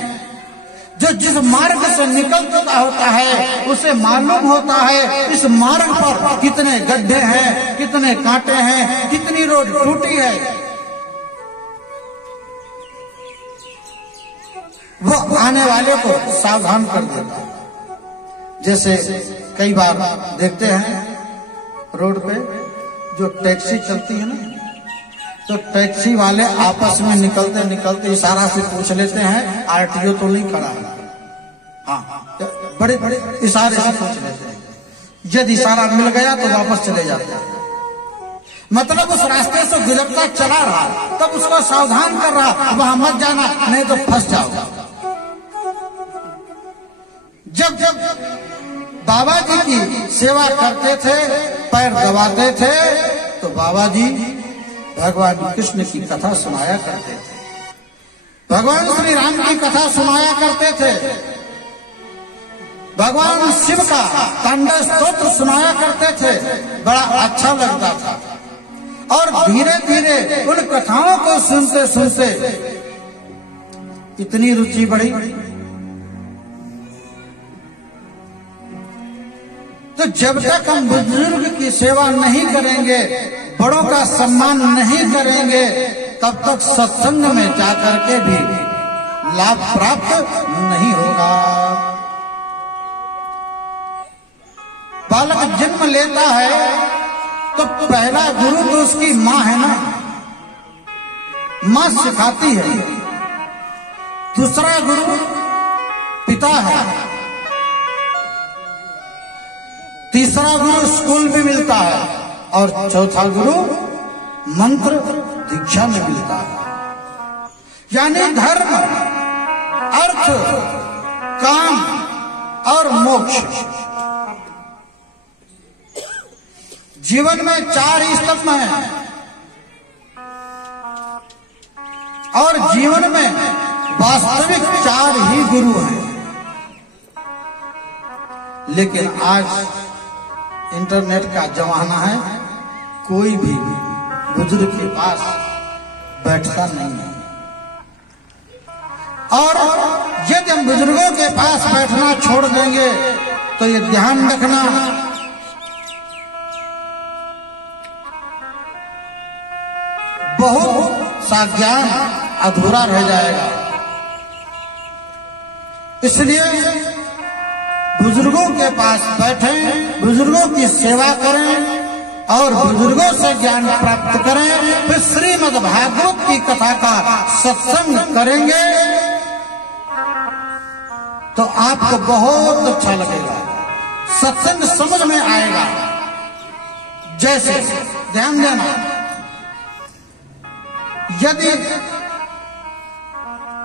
जो जिस मार्ग से निकल चुका होता है उसे मालूम होता है इस मार्ग पर कितने गड्ढे हैं, कितने कांटे हैं, कितनी रोड टूटी है। वो आने वाले को सावधान कर देता है। जैसे कई बार देखते हैं रोड पे जो टैक्सी चलती है ना, तो टैक्सी वाले आपस में निकलते निकलते इशारा से पूछ लेते हैं आरटीओ तो नहीं खड़ा है। हाँ, बड़े बड़े इशारे से पूछ लेते हैं। यदि इशारा मिल गया तो वापस चले जाते हैं। मतलब उस रास्ते से गुजरता चला रहा तब उसको सावधान कर रहा, वहां मत जाना नहीं तो फंस जाओगा। जब जब बाबा जी की सेवा करते थे, पैर दबाते थे, तो बाबा जी भगवान कृष्ण की कथा सुनाया करते थे, भगवान श्री राम की कथा सुनाया करते थे, भगवान शिव का तांडव स्तोत्र सुनाया करते थे। बड़ा अच्छा लगता था। और धीरे धीरे उन कथाओं को सुनते सुनते इतनी रुचि बढ़ी, तो जब तक हम बुजुर्ग की सेवा नहीं करेंगे, बड़ों का सम्मान नहीं करेंगे, तब तक सत्संग में जाकर के भी लाभ प्राप्त नहीं होगा। बालक जन्म लेता है तो पहला गुरु तो उसकी माँ है ना, माँ सिखाती है। दूसरा गुरु पिता है, तीसरा गुरु स्कूल में मिलता है और चौथा गुरु मंत्र दीक्षा में मिलता है। यानी धर्म, अर्थ, काम और मोक्ष। जीवन में 4 स्तंभ हैं और जीवन में वास्तविक 4 ही गुरु हैं। लेकिन आज इंटरनेट का जमाना है, कोई भी बुजुर्ग के पास बैठता नहीं है। और यदि हम बुजुर्गों के पास बैठना छोड़ देंगे तो ये ध्यान रखना, बहुत सा ज्ञान अधूरा रह जाएगा। इसलिए बुजुर्गों के पास बैठें, बुजुर्गों की सेवा करें और बुजुर्गों से ज्ञान प्राप्त करें। फिर श्रीमद् भागवत की कथा का सत्संग करेंगे तो आपको बहुत अच्छा लगेगा, सत्संग समझ में आएगा। जैसे ध्यान देना, यदि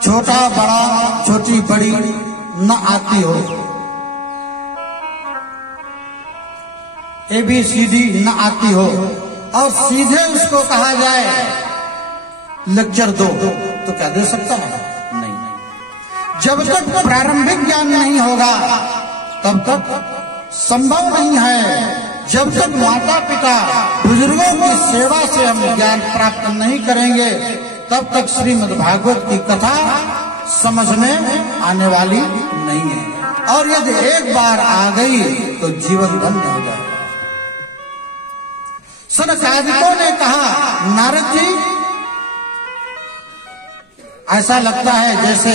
छोटा बड़ा छोटी बड़ी न आती हो, ABCD न आती हो और सीधे उसको कहा जाए लेक्चर दो, तो क्या दे सकता है? नहीं। जब तक प्रारंभिक ज्ञान नहीं होगा तब तक संभव नहीं है। जब तक माता पिता बुजुर्गों की सेवा से हम ज्ञान प्राप्त नहीं करेंगे तब तक श्रीमद् भागवत की कथा समझ में आने वाली नहीं है। और यदि एक बार आ गई तो जीवन धन्य हो जाएगा। सनकादिकों ने कहा, नारद जी ऐसा लगता है जैसे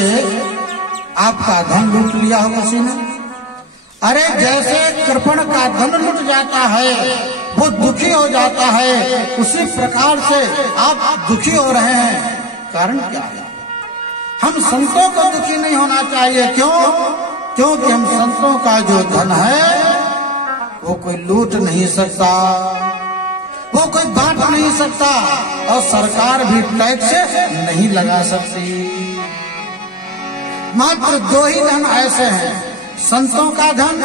आपका धन लूट लिया हो किसी ने। अरे जैसे कृपण का धन लुट जाता है वो दुखी हो जाता है, उसी प्रकार से आप दुखी हो रहे हैं। कारण क्या है? हम संतों को दुखी नहीं होना चाहिए। क्यों? क्योंकि हम संतों का जो धन है वो कोई लूट नहीं सकता, वो कोई बांट नहीं सकता, और सरकार भी टैक्स नहीं लगा सकती। मात्र दो ही धन ऐसे हैं, संतों का धन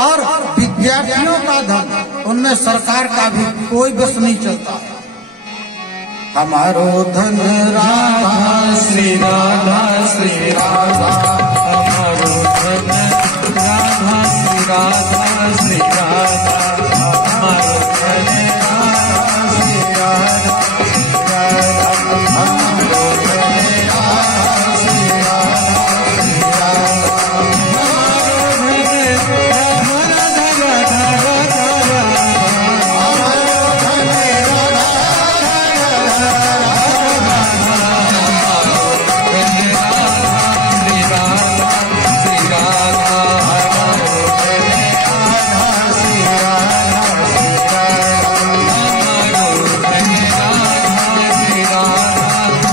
और विद्यार्थियों का धन। उनमें सरकार का भी कोई बस नहीं चलता। हमारो धन राधा श्री राधा श्री राधा, हमारो धन राधा श्री राधा श्री राधा, हमारो धन राधा श्री राधा श्री राधा, हमारो धन राधा श्री राधा श्री राधा, हमारो धन राधा राधा राधा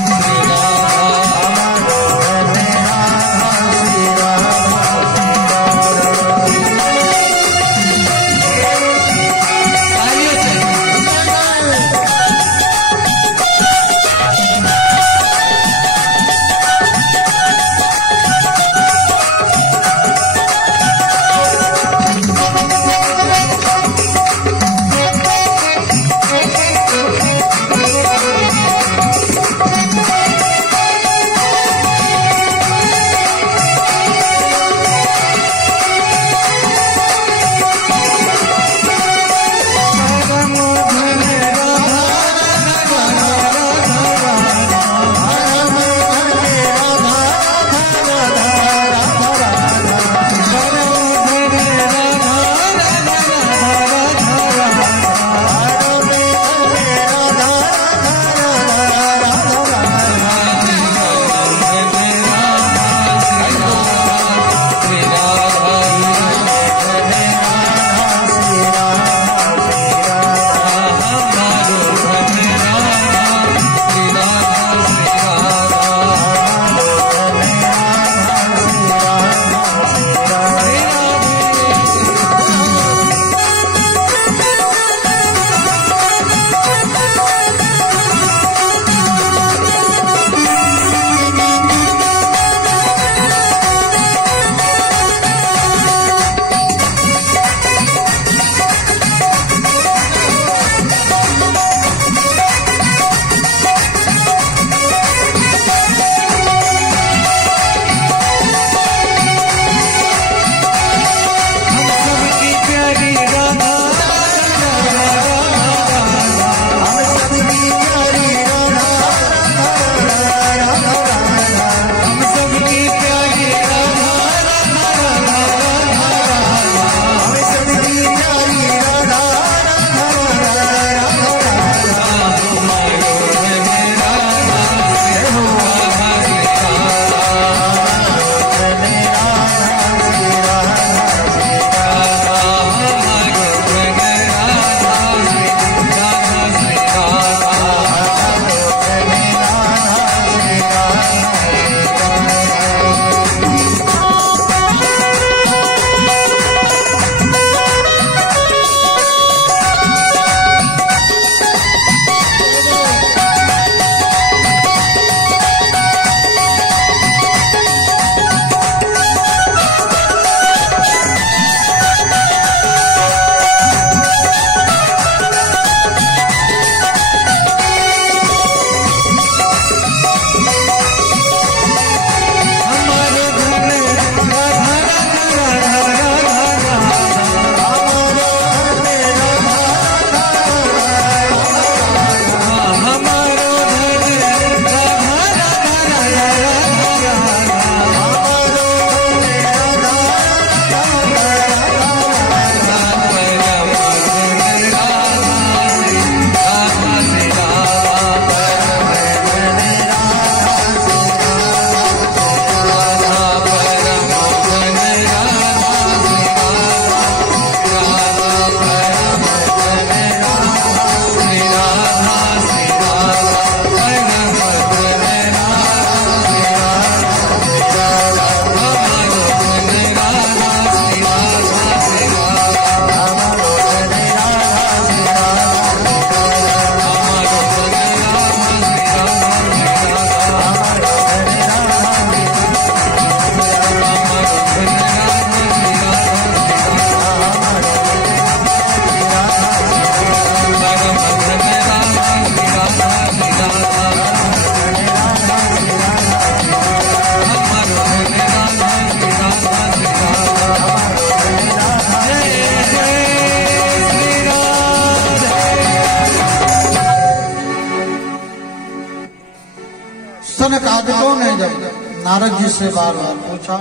नारद जी से बार बार पूछा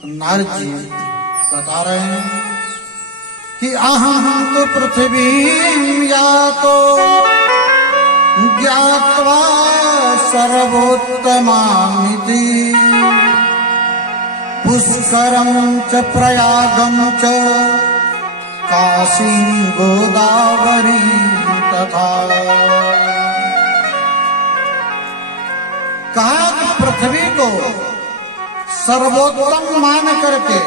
तो नारद जी बता रहे हैं कि अहं तो पृथ्वी या तो ज्ञात्वा सर्वोत्तमामिति पुष्करं च प्रयागं च काशीं गोदावरी तथा। कहा कि पृथ्वी को सर्वोत्तम मान करके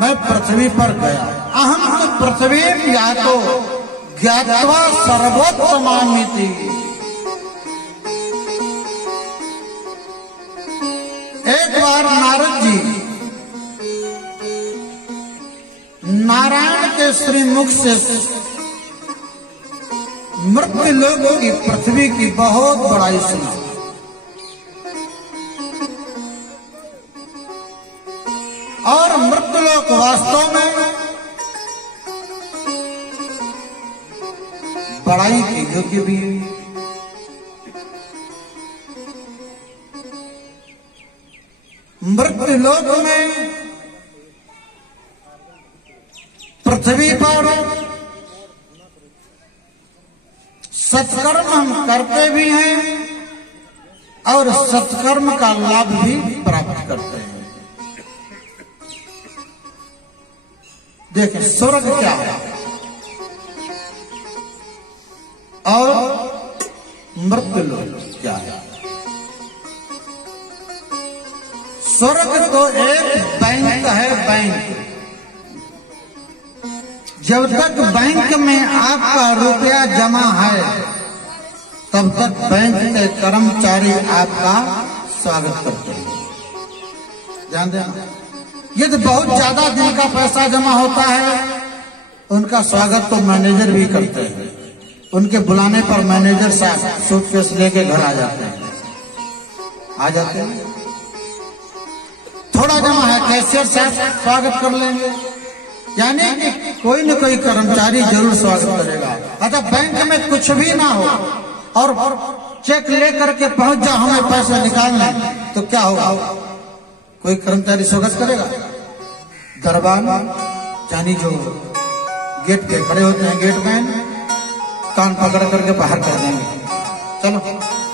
मैं पृथ्वी पर गया। अहम तो पृथ्वी या तो ज्ञात्वा सर्वोत्तमामिति। एक बार नारद जी नारायण के श्रीमुख से मृत्यु लोक की पृथ्वी की बहुत बड़ाई सुना। और मृत्युलोक वास्तव में बड़ाई की योग्य भी है। मृत्युलोक में पृथ्वी पर सत्कर्म हम करते भी हैं और सत्कर्म का लाभ भी प्राप्त करते हैं। देखें स्वर्ग क्या है और मृत्युलोक क्या है। स्वर्ग तो एक बैंक है। बैंक जब तक बैंक में आपका रुपया जमा है तब तक बैंक के कर्मचारी आपका स्वागत करते हैं। ध्यान देना, यदि बहुत ज्यादा दिन का पैसा जमा होता है उनका स्वागत तो मैनेजर भी करते हैं। उनके बुलाने पर मैनेजर साहब सूटकेस लेके घर आ जाते हैं। थोड़ा जमा है कैशियर साहब स्वागत कर लेंगे, यानी कि कोई न कोई कर्मचारी जरूर स्वागत करेगा। अच्छा बैंक में कुछ भी ना हो और चेक लेकर के पहुंच जाओ हमें पैसे निकालने, तो क्या होगा? कोई कर्मचारी स्वागत करेगा? दरबान यानी जो गेट पे खड़े होते हैं गेटमैन कान पकड़ करके बाहर कर देंगे, चलो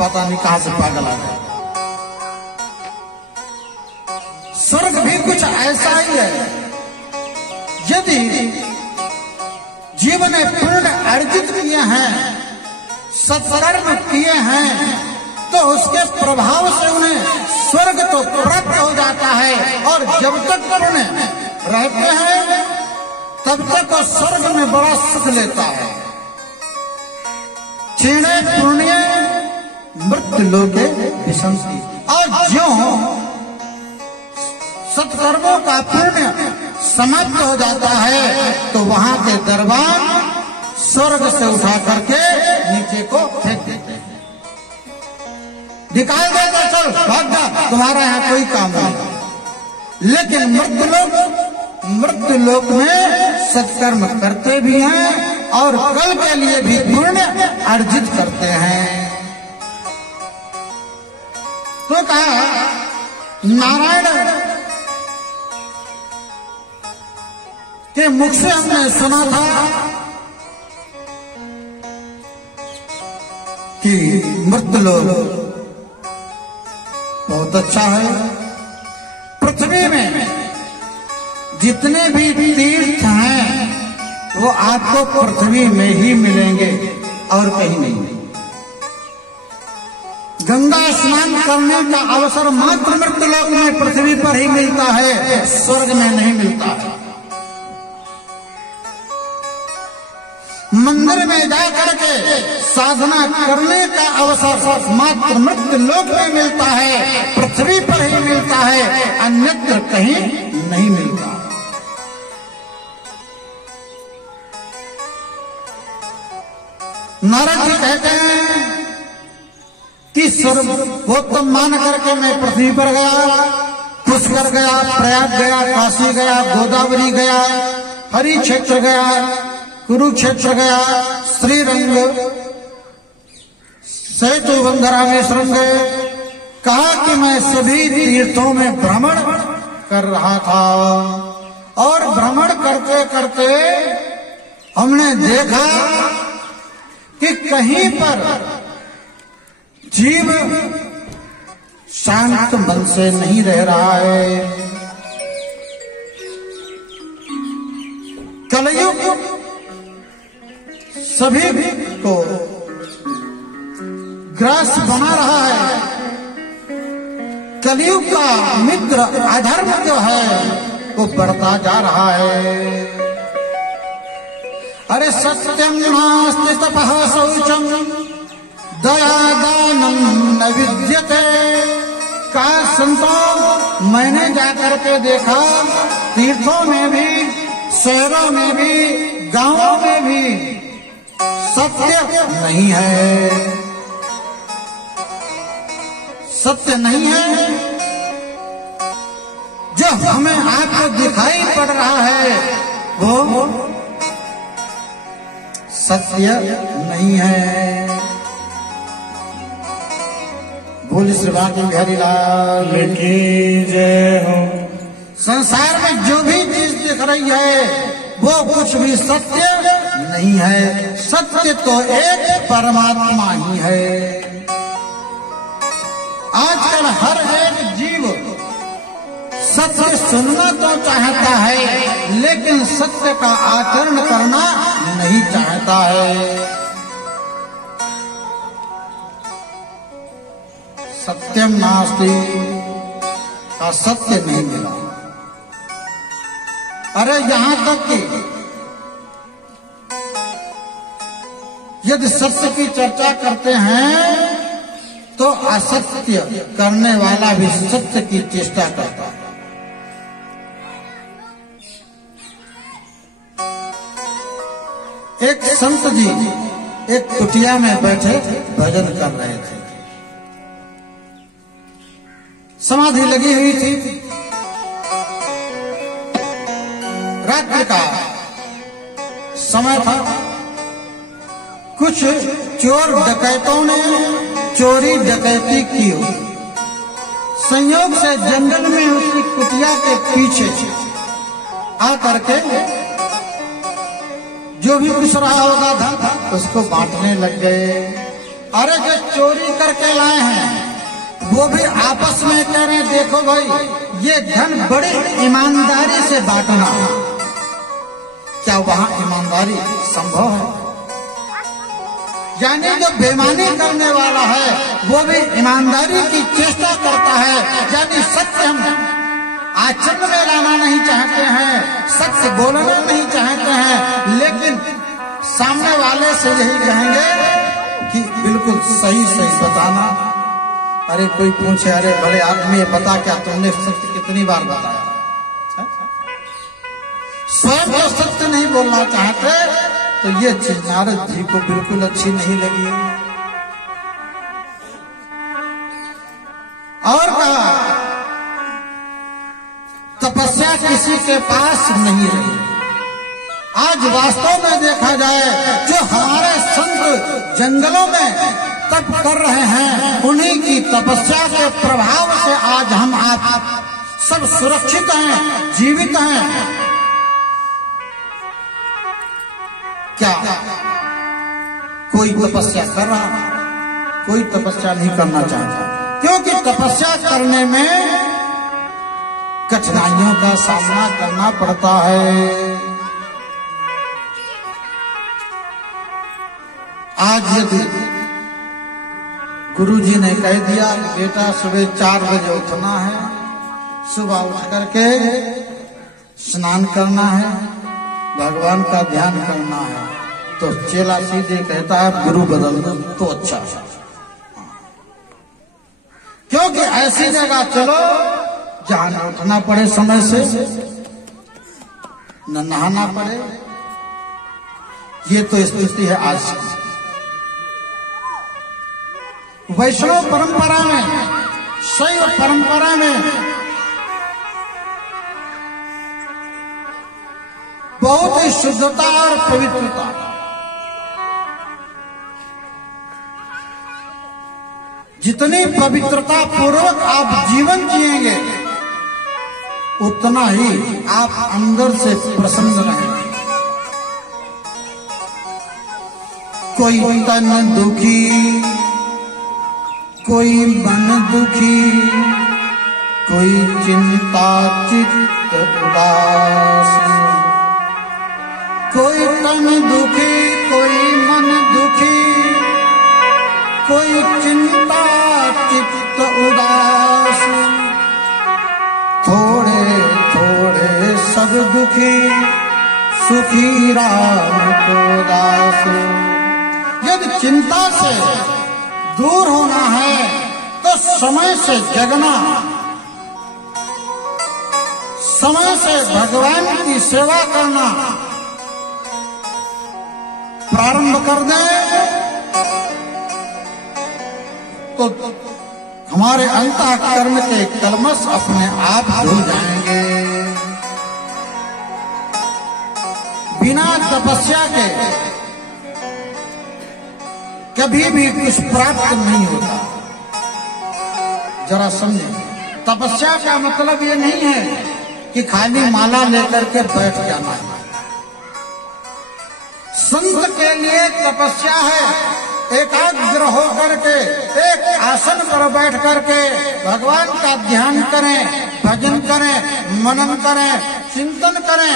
पता नहीं कहां से पागल आ गए। स्वर्ग भी कुछ ऐसा ही है। यदि जीवन में पुण्य अर्जित किए हैं, सत्कर्म किए हैं, तो उसके प्रभाव से उन्हें स्वर्ग तो प्राप्त हो जाता है। और जब तक पुण्य रहते हैं तब तक वो स्वर्ग में बड़ा सुख लेता है। क्षीणे पुण्य मृत्यु लोके विशंति। और ज्यों सत्कर्मों का पुण्य समाप्त हो जाता है तो वहां के दरबार स्वर्ग से उठा करके नीचे को फेंक देते हैं, निकाल देते, चल भाग जा, तुम्हारा यहाँ कोई काम नहीं। लेकिन मृत्युलोक में सत्कर्म करते भी हैं और कल के लिए भी पुण्य अर्जित करते हैं। तो कहा नारायण के मुख से हमने सुना था कि मृत्युलोक बहुत अच्छा है। पृथ्वी में जितने भी तीर्थ हैं वो आपको पृथ्वी में ही मिलेंगे और कहीं नहीं। गंगा स्नान करने का अवसर मात्र मृत्युलोक में पृथ्वी पर ही मिलता है, स्वर्ग में नहीं मिलता है। मंदिर में जाकर के साधना करने का अवसर मात्र मृत्युलोक में मिलता है, पृथ्वी पर ही मिलता है, अन्यत्र कहीं नहीं मिलता। नारद जी कहते हैं कि सर्वोत्तम मान करके मैं पृथ्वी पर गया, पुष्कर गया, प्रयाग गया, काशी गया, गोदावरी गया, हरि क्षेत्र गया, कुरुक्षेत्र गया, श्रीरंग, सेतु बंधरामेश्वरम गए, कहा कि मैं सभी तीर्थों में भ्रमण कर रहा था और भ्रमण करते करते हमने देखा कि कहीं पर जीव शांत मन से नहीं रह रहा है। कलयुग सभी को ग्रास बना रहा है। कलयुग का मित्र अधर्म जो है वो बढ़ता जा रहा है। अरे सत्यम नास्ति तपः शौचम दया दानम न विद्यते। का संतों, मैंने जाकर के देखा तीर्थों में भी, शहरों में भी, गांवों में भी सत्य नहीं है, सत्य नहीं है। जो हमें आपको दिखाई पड़ रहा है वो सत्य नहीं है। बोल श्री बांके बिहारी लाल की जय हो। संसार में जो भी चीज दिख रही है वो कुछ भी सत्य नहीं है। सत्य तो एक परमात्मा ही है। आजकल हर एक जीव सत्य सुनना तो चाहता है लेकिन सत्य का आचरण करना नहीं चाहता है। सत्यम नास्ति का सत्य नहीं मिला। अरे यहां तक कि यदि सत्य की चर्चा करते हैं तो असत्य करने वाला भी सत्य की चेष्टा करता है। एक संत जी एक कुटिया में बैठे भजन कर रहे थे। समाधि लगी हुई थी। रात्रि का समय था। कुछ चोर डकैतों ने चोरी डकैती की। संयोग से जंगल में उसकी कुटिया के पीछे आकर के जो भी कुछ रहा होगा धन उसको बांटने लग गए। अरे जो चोरी करके लाए हैं वो भी आपस में कह रहे देखो भाई ये धन बड़ी ईमानदारी से बांटना। क्या वहां ईमानदारी संभव है? यानी जो बेईमानी करने वाला है वो भी ईमानदारी की चेष्टा करता है। यानी सत्य हम आचरण में लाना नहीं चाहते हैं, सत्य बोलना नहीं चाहते हैं, लेकिन सामने वाले से यही कहेंगे कि बिल्कुल सही सही बताना। अरे कोई पूछे अरे बड़े आदमी ये बता क्या तुमने सत्य कितनी बार बताया? स्वयं तो सत्य नहीं बोलना चाहते तो ये चीज नारद जी को बिल्कुल अच्छी नहीं लगी। और कहा तपस्या किसी के पास नहीं रही। आज वास्तव में देखा जाए जो हमारे संत जंगलों में तप कर रहे हैं उन्हीं की तपस्या के प्रभाव से आज हम आप सब सुरक्षित हैं, जीवित हैं। क्या कोई तपस्या कर रहा? कोई तपस्या नहीं करना चाहता, क्योंकि तपस्या करने में कठिनाइयों का सामना करना पड़ता है। आज यदि गुरुजी ने कह दिया बेटा सुबह 4 बजे उठना है, सुबह उठ करके स्नान करना है, भगवान का ध्यान करना है, तो चेला सीधे कहता है गुरु बदल दो तो अच्छा है। क्योंकि ऐसी जगह चलो जहां न उठना पड़े समय से, न नहाना पड़े। ये तो स्थिति है आज की। वैष्णव परंपरा में, शैव परंपरा में बहुत ही शुद्धता और पवित्रता। जितनी पवित्रता पूर्वक आप जीवन जिएंगे उतना ही आप अंदर से प्रसन्न रहेंगे। कोई तन दुखी, कोई मन दुखी, कोई चिंता चित्त उदास, कोई तन दुखी, कोई मन दुखी, कोई चिंता चित्त उदास, थोड़े थोड़े सब दुखी, सुखी राम को दास। यदि चिंता से दूर होना है तो समय से जगना, समय से भगवान की सेवा करना प्रारंभ कर दें तो हमारे अंतःकरण के कलमश अपने आप धुल जाएंगे। बिना तपस्या के कभी भी कुछ प्राप्त नहीं होता। जरा समझे, तपस्या का मतलब ये नहीं है कि खाली माला लेकर के बैठ जाना है। संत के लिए तपस्या है एकाग्र होकर के एक आसन पर बैठ करके भगवान का ध्यान करें, भजन करें, मनन करें, चिंतन करें।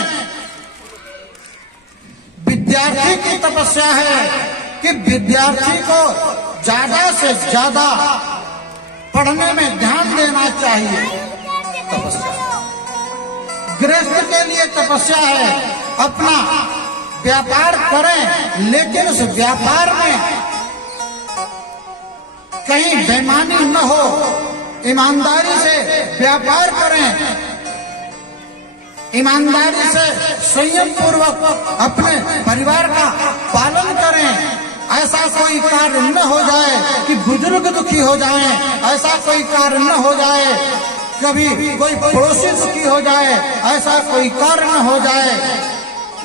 विद्यार्थी की तपस्या है कि विद्यार्थी को ज्यादा से ज्यादा पढ़ने में ध्यान देना चाहिए। तपस्या गृहस्थ के लिए तपस्या है अपना व्यापार करें, लेकिन उस व्यापार में कहीं बेईमानी न हो, ईमानदारी से व्यापार करें, ईमानदारी से संयम पूर्वक अपने परिवार का पालन करें। ऐसा कोई कार्य न हो जाए कि बुजुर्ग दुखी हो जाएं, ऐसा कोई कार्य न हो जाए कभी कोई पड़ोसी दुखी हो जाए, ऐसा कोई कार्य न हो जाए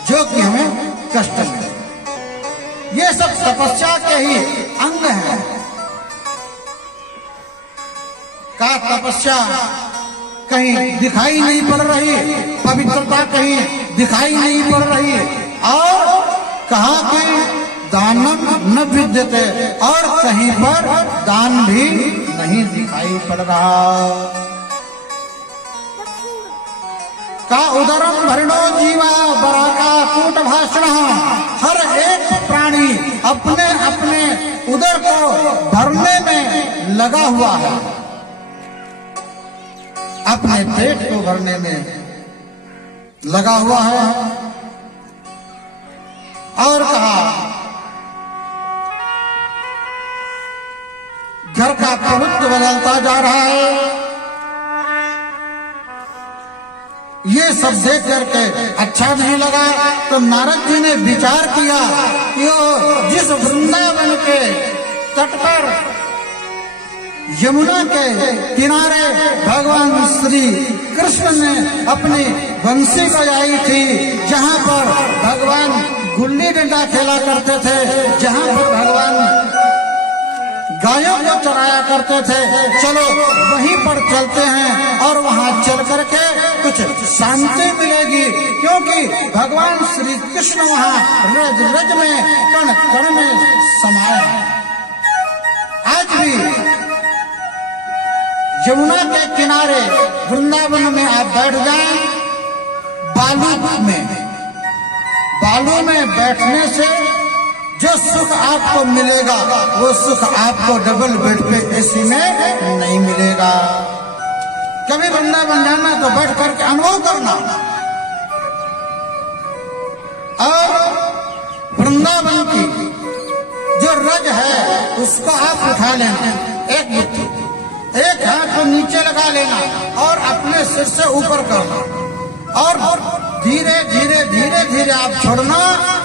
जो कि हमें कष्ट मिले। ये सब तपस्या के ही अंग हैं। का तपस्या कहीं दिखाई नहीं पड़ रही, पवित्रता कहीं दिखाई नहीं पड़ रही, और कहा कि दानम न विद्यते, और कहीं पर दान भी नहीं दिखाई पड़ रहा। का उदरम भरणो जीवा बराका कूट भाषण। हर एक प्राणी अपने अपने उदर को भरने में लगा हुआ है, अपने पेट को भरने में लगा हुआ है। और कहा घर का प्रभुत्व बदलता जा रहा है। ये सब देख करके अच्छा नहीं लगा तो नारद जी ने विचार किया कि वो जिस वृंदावन के तट पर यमुना के किनारे भगवान श्री कृष्ण ने अपनी बंसी बजाई थी, जहाँ पर भगवान गुल्ली डंडा खेला करते थे, जहाँ पर भगवान गायों को चराया करते थे, चलो वहीं पर चलते हैं और वहाँ चल करके कुछ शांति मिलेगी, क्योंकि भगवान श्री कृष्ण वहाँ रज रज में कण कण में समाये हैं। आज भी यमुना के किनारे वृंदावन में आप बैठ जाएं, बालू में बैठने से जो सुख आपको मिलेगा वो सुख आपको डबल बेड पे एसी में नहीं मिलेगा। कभी वृंदावन जाना तो बैठ करके अनुभव करना। और वृंदावन की जो रज है उसको आप उठा लेना, एक मुट्ठी, एक हाथ को नीचे लगा लेना और अपने सिर से ऊपर करना, और धीरे धीरे धीरे धीरे आप छोड़ना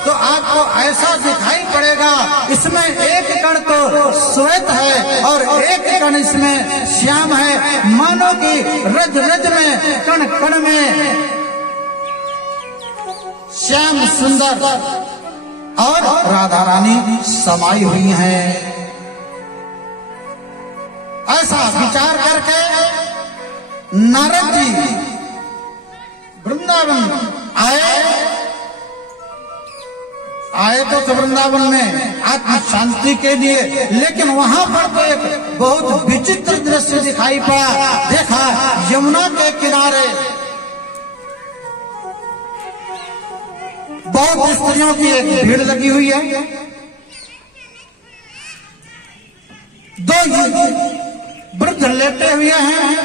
तो आपको ऐसा दिखाई पड़ेगा इसमें एक कण तो श्वेत है और एक कण इसमें श्याम है, मानो कि रज रज में कण कण में श्याम सुंदर और राधा रानी समाई हुई हैं। ऐसा विचार करके नारद जी वृंदावन आए तो वृंदावन में आत्म शांति के लिए, लेकिन वहां पर तो एक बहुत विचित्र दृश्य दिखाई पड़ा। देखा यमुना के किनारे बहुत स्त्रियों की एक भीड़ लगी हुई है। दो वृद्ध लेटे हुए हैं,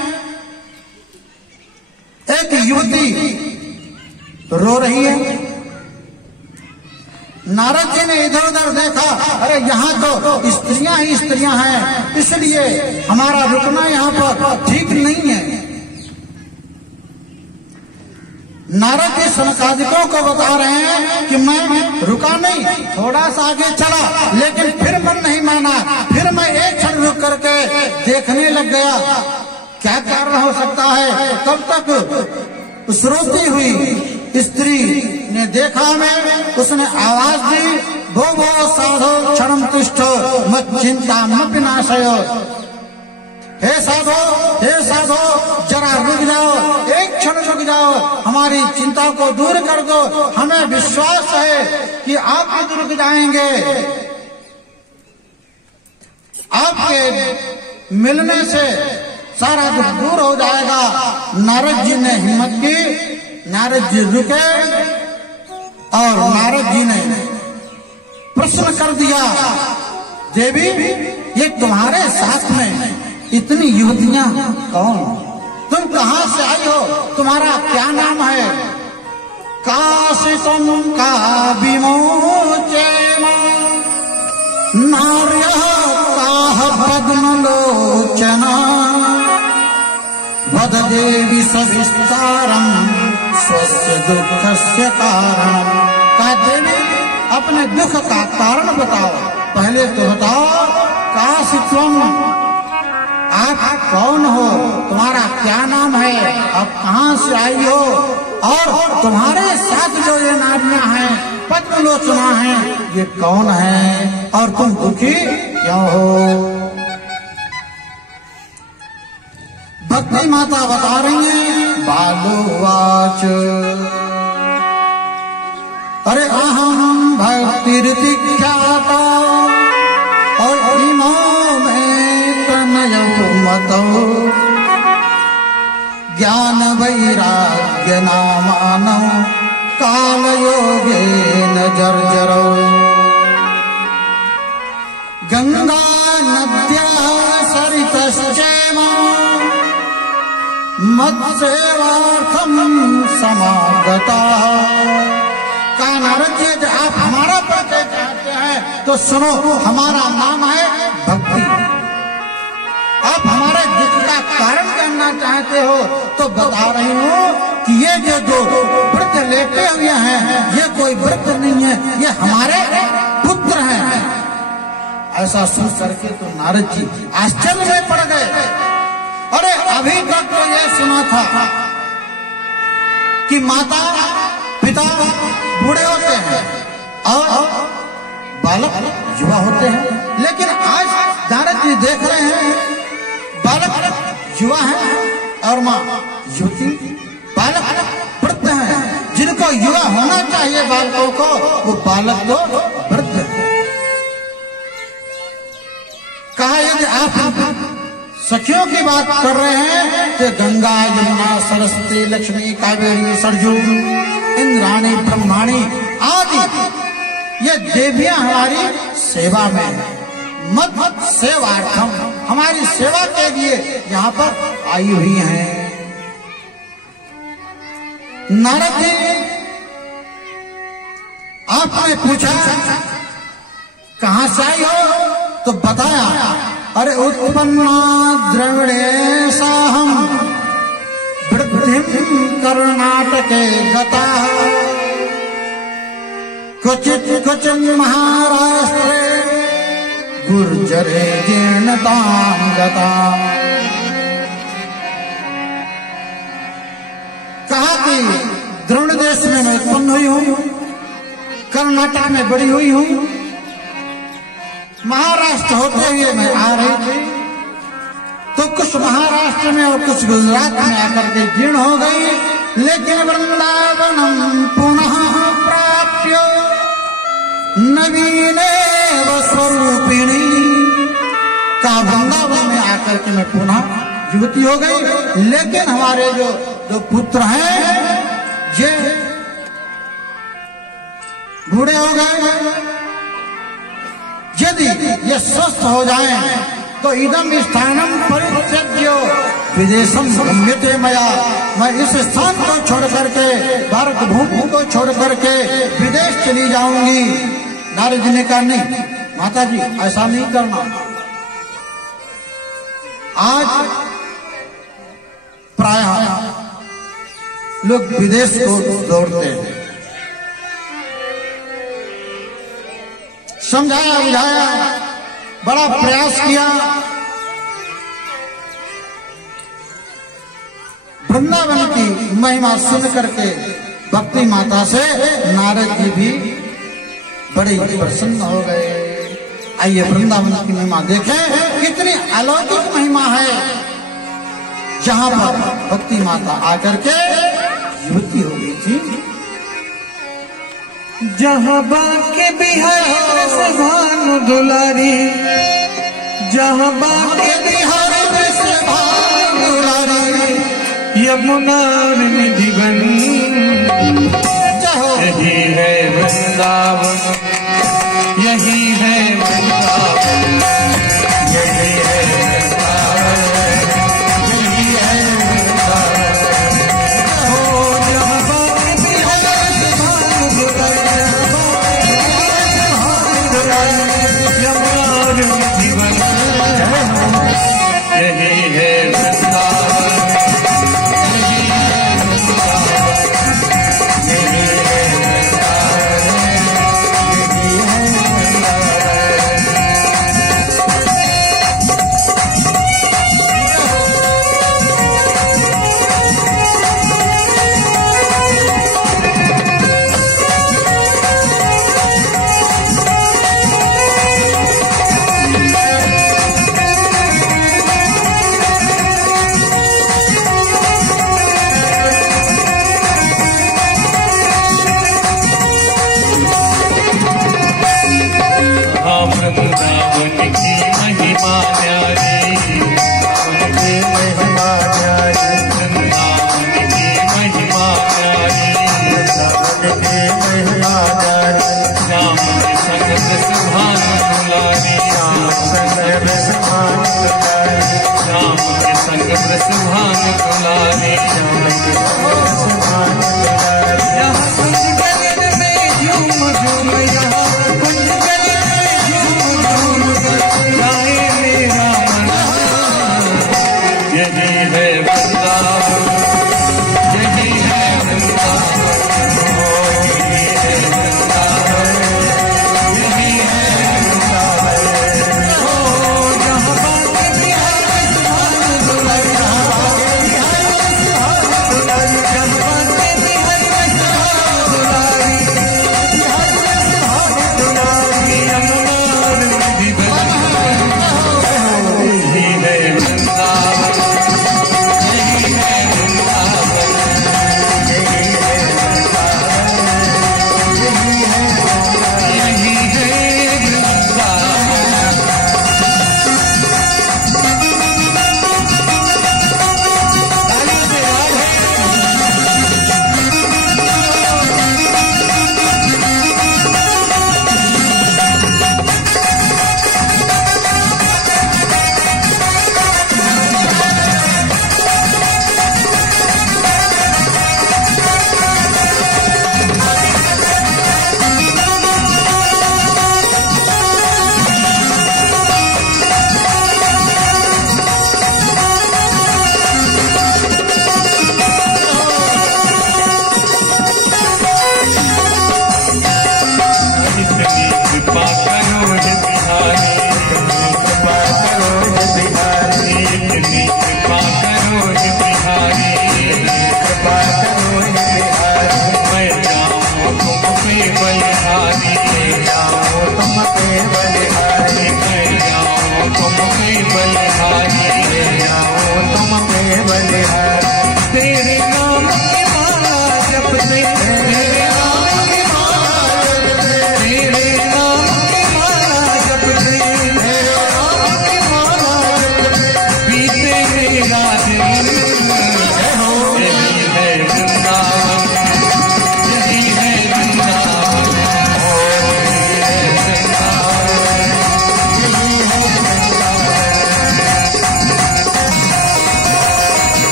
एक युवती रो रही है। नारद जी ने इधर उधर देखा, अरे यहाँ तो स्त्रियां ही स्त्रियां हैं, इसलिए हमारा रुकना यहाँ पर ठीक नहीं है। नारद जी सनकादिकों को बता रहे हैं कि मैं रुका नहीं, थोड़ा सा आगे चला, लेकिन फिर मन नहीं माना। फिर मैं एक क्षण रुक करके देखने लग गया क्या कारण हो सकता है। तब तक रोती हुई स्त्री ने देखा मैं, उसने आवाज दी, भो भो साधो क्षणम तुष्ट मत चिंता मत विनाशय। हे साधो जरा रुक जाओ, एक क्षण रुक जाओ, हमारी चिंता को दूर कर दो। हमें विश्वास है कि आप रुक जाएंगे, आपके मिलने से सारा दुख दूर हो जाएगा। नारद जी ने हिम्मत की, नारद जी रुके और नारद जी ने प्रश्न कर दिया, देवी ये तुम्हारे साथ में इतनी युवतियां कौन? तुम कहां से आई हो? तुम्हारा क्या नाम है? काशितम का विमोचेन नार्यः काह पद्मलोचना वद देवी सविस्तारम स्वस्य दुःखस्य कारणम। का देवी अपने दुख का कारण बताओ, पहले तो बताओ काशित्वम, आप कौन हो? तुम्हारा क्या नाम है? आप कहां से आई हो? और तुम्हारे साथ जो ये नारियां हैं, पद्मलोचना हैं, ये कौन है? और तुम दुखी क्यों हो? भक्ति माता बता रही हैं, बालोवाच अरे अहम भक्तिरिति ख्याता और इमो मतो ज्ञान वैराग्य नामानो काल योगेन जर्जरो गंगा नद्या सरितश्चैव मत्सेवार्थम समागता। का नारद जी आप हमारा परिचय चाहते हैं तो सुनो, हमारा नाम है भक्ति। आप हमारे दुख का कारण जानना चाहते हो तो बता रही हूँ कि ये जो दो वृद्ध लेटे हुए हैं, ये कोई वृद्ध नहीं है, ये हमारे पुत्र हैं। ऐसा सुन करके तो नारद जी आश्चर्य में पड़ गए। अरे अभी तक तो ये सुना था कि माता पिता बूढ़े होते हैं और बालक युवा होते हैं, लेकिन आज नारद जी देख रहे हैं बालक युवा है और माँ युवती। बालक वृद्ध हैं, जिनको युवा होना चाहिए बालकों को, वो बालक को वृद्ध है। कहा यदि आप सखियों की बात कर रहे हैं तो गंगा यमुना सरस्वती लक्ष्मी कावेरी सरजू इंद्राणी ब्रह्माणी आदि ये देवियां हमारी सेवा में है। मत सेवार्थम, हमारी सेवा के लिए यहाँ पर आई हुई हैं। नारद जी आपने पूछा कहां से आई हो तो बताया, अरे उत्पन्ना द्रविड़ेशाहम वृद्धिम कर्णाटके गता क्वचित् क्वचिन् महाराष्ट्रे गुर्जरे जीर्णतां गता। कहा कि द्रविड़ देश में मैं उत्पन्न हुई हूं, कर्नाटक में बड़ी हुई हूं, महाराष्ट्र होते हुए मैं आ रही थी तो कुछ महाराष्ट्र में और कुछ गुजरात में आकर के जीर्ण हो गई, लेकिन वृंदावनम पुनः प्राप्य नवीने स्वरूपिणी का वृंदावन में आकर के मैं पुनः युवती हो गई। लेकिन हमारे जो पुत्र हैं ये बूढ़े हो गए। यदि ये स्वस्थ हो जाएं तो इदम स्थानम परित्यज्य विदेशम गम्यते मया, मैं इस स्थान को छोड़ करके, भारत भूमि को छोड़ करके विदेश चली जाऊंगी। नारद जी ने कहा नहीं माता जी ऐसा नहीं करना। आज प्रायः लोग विदेश को दौड़ते हैं। समझाया बुझाया, बड़ा प्रयास किया। वृंदावन की महिमा सुन करके भक्ति माता से नारद जी भी बड़े प्रसन्न हो गए। आइए वृंदावन की महिमा देखें, कितनी अलौकिक महिमा है। जहां पर भक्ति माता आकर के युवती हो गई थी। जहाँ बाके बिहार से भानु दुलारी, जहाँ बाके बिहार से भानु दुलारी, यमुना निधि बन, यही है वृंदावन, यही है वृंदावन, यही है वृंदावन, यही है वृंदावन। हो जहाँ बाके बिहार से भानु दुलारी, यही है वृंदावन, यही है वृंदावन, यही है वृंदावन, यही है वृंदावन की महिमा न्यारी, उनकी महिमा न्यारी, वृंदावन की महिमा न्यारी, वृंदावन की महिमा न्यारी। श्याम के संग ब्रजभान दुलारी, श्याम संग ब्रजभान दुलारी, श्याम के संग ब्रजभान दुलारी, श्याम के संग ब्रजभान दुलारी। यहाँ कुंज गगन में झूम झूम, यहाँ कुंज गगन में झूम झूम गाए मेरा मन। यही है वृंदावन, यही है वृंदावन, यही है वृंदावन, यही है वृंदावन। हो जहाँ बाके बिहार से भानु दुलारी, जहाँ बाके बिहार से भानु दुलारी, जहाँ बाके बिहार से भानु दुलारी, बिहार से भानु दुलारी, यमुना निधि बन, यही है वृंदावन, यही है वृंदावन, यही है वृंदावन, यही है वृंदावन, यही है वृंदावन। ताली से राधे इतनी कृपा करो हे बिहारी, कृपा करो हे बिहारी, इतनी कृपा करो हे बिहारी, कृपा करो हे बिहारी। मैं जाऊँ तुम पे बलिहारी, जाऊँ तुम पे बलिहारी, मैं जाऊँ तुम पे बलिहारी,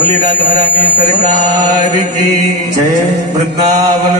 बोली राधा रानी सरकार की जय। वृंदावन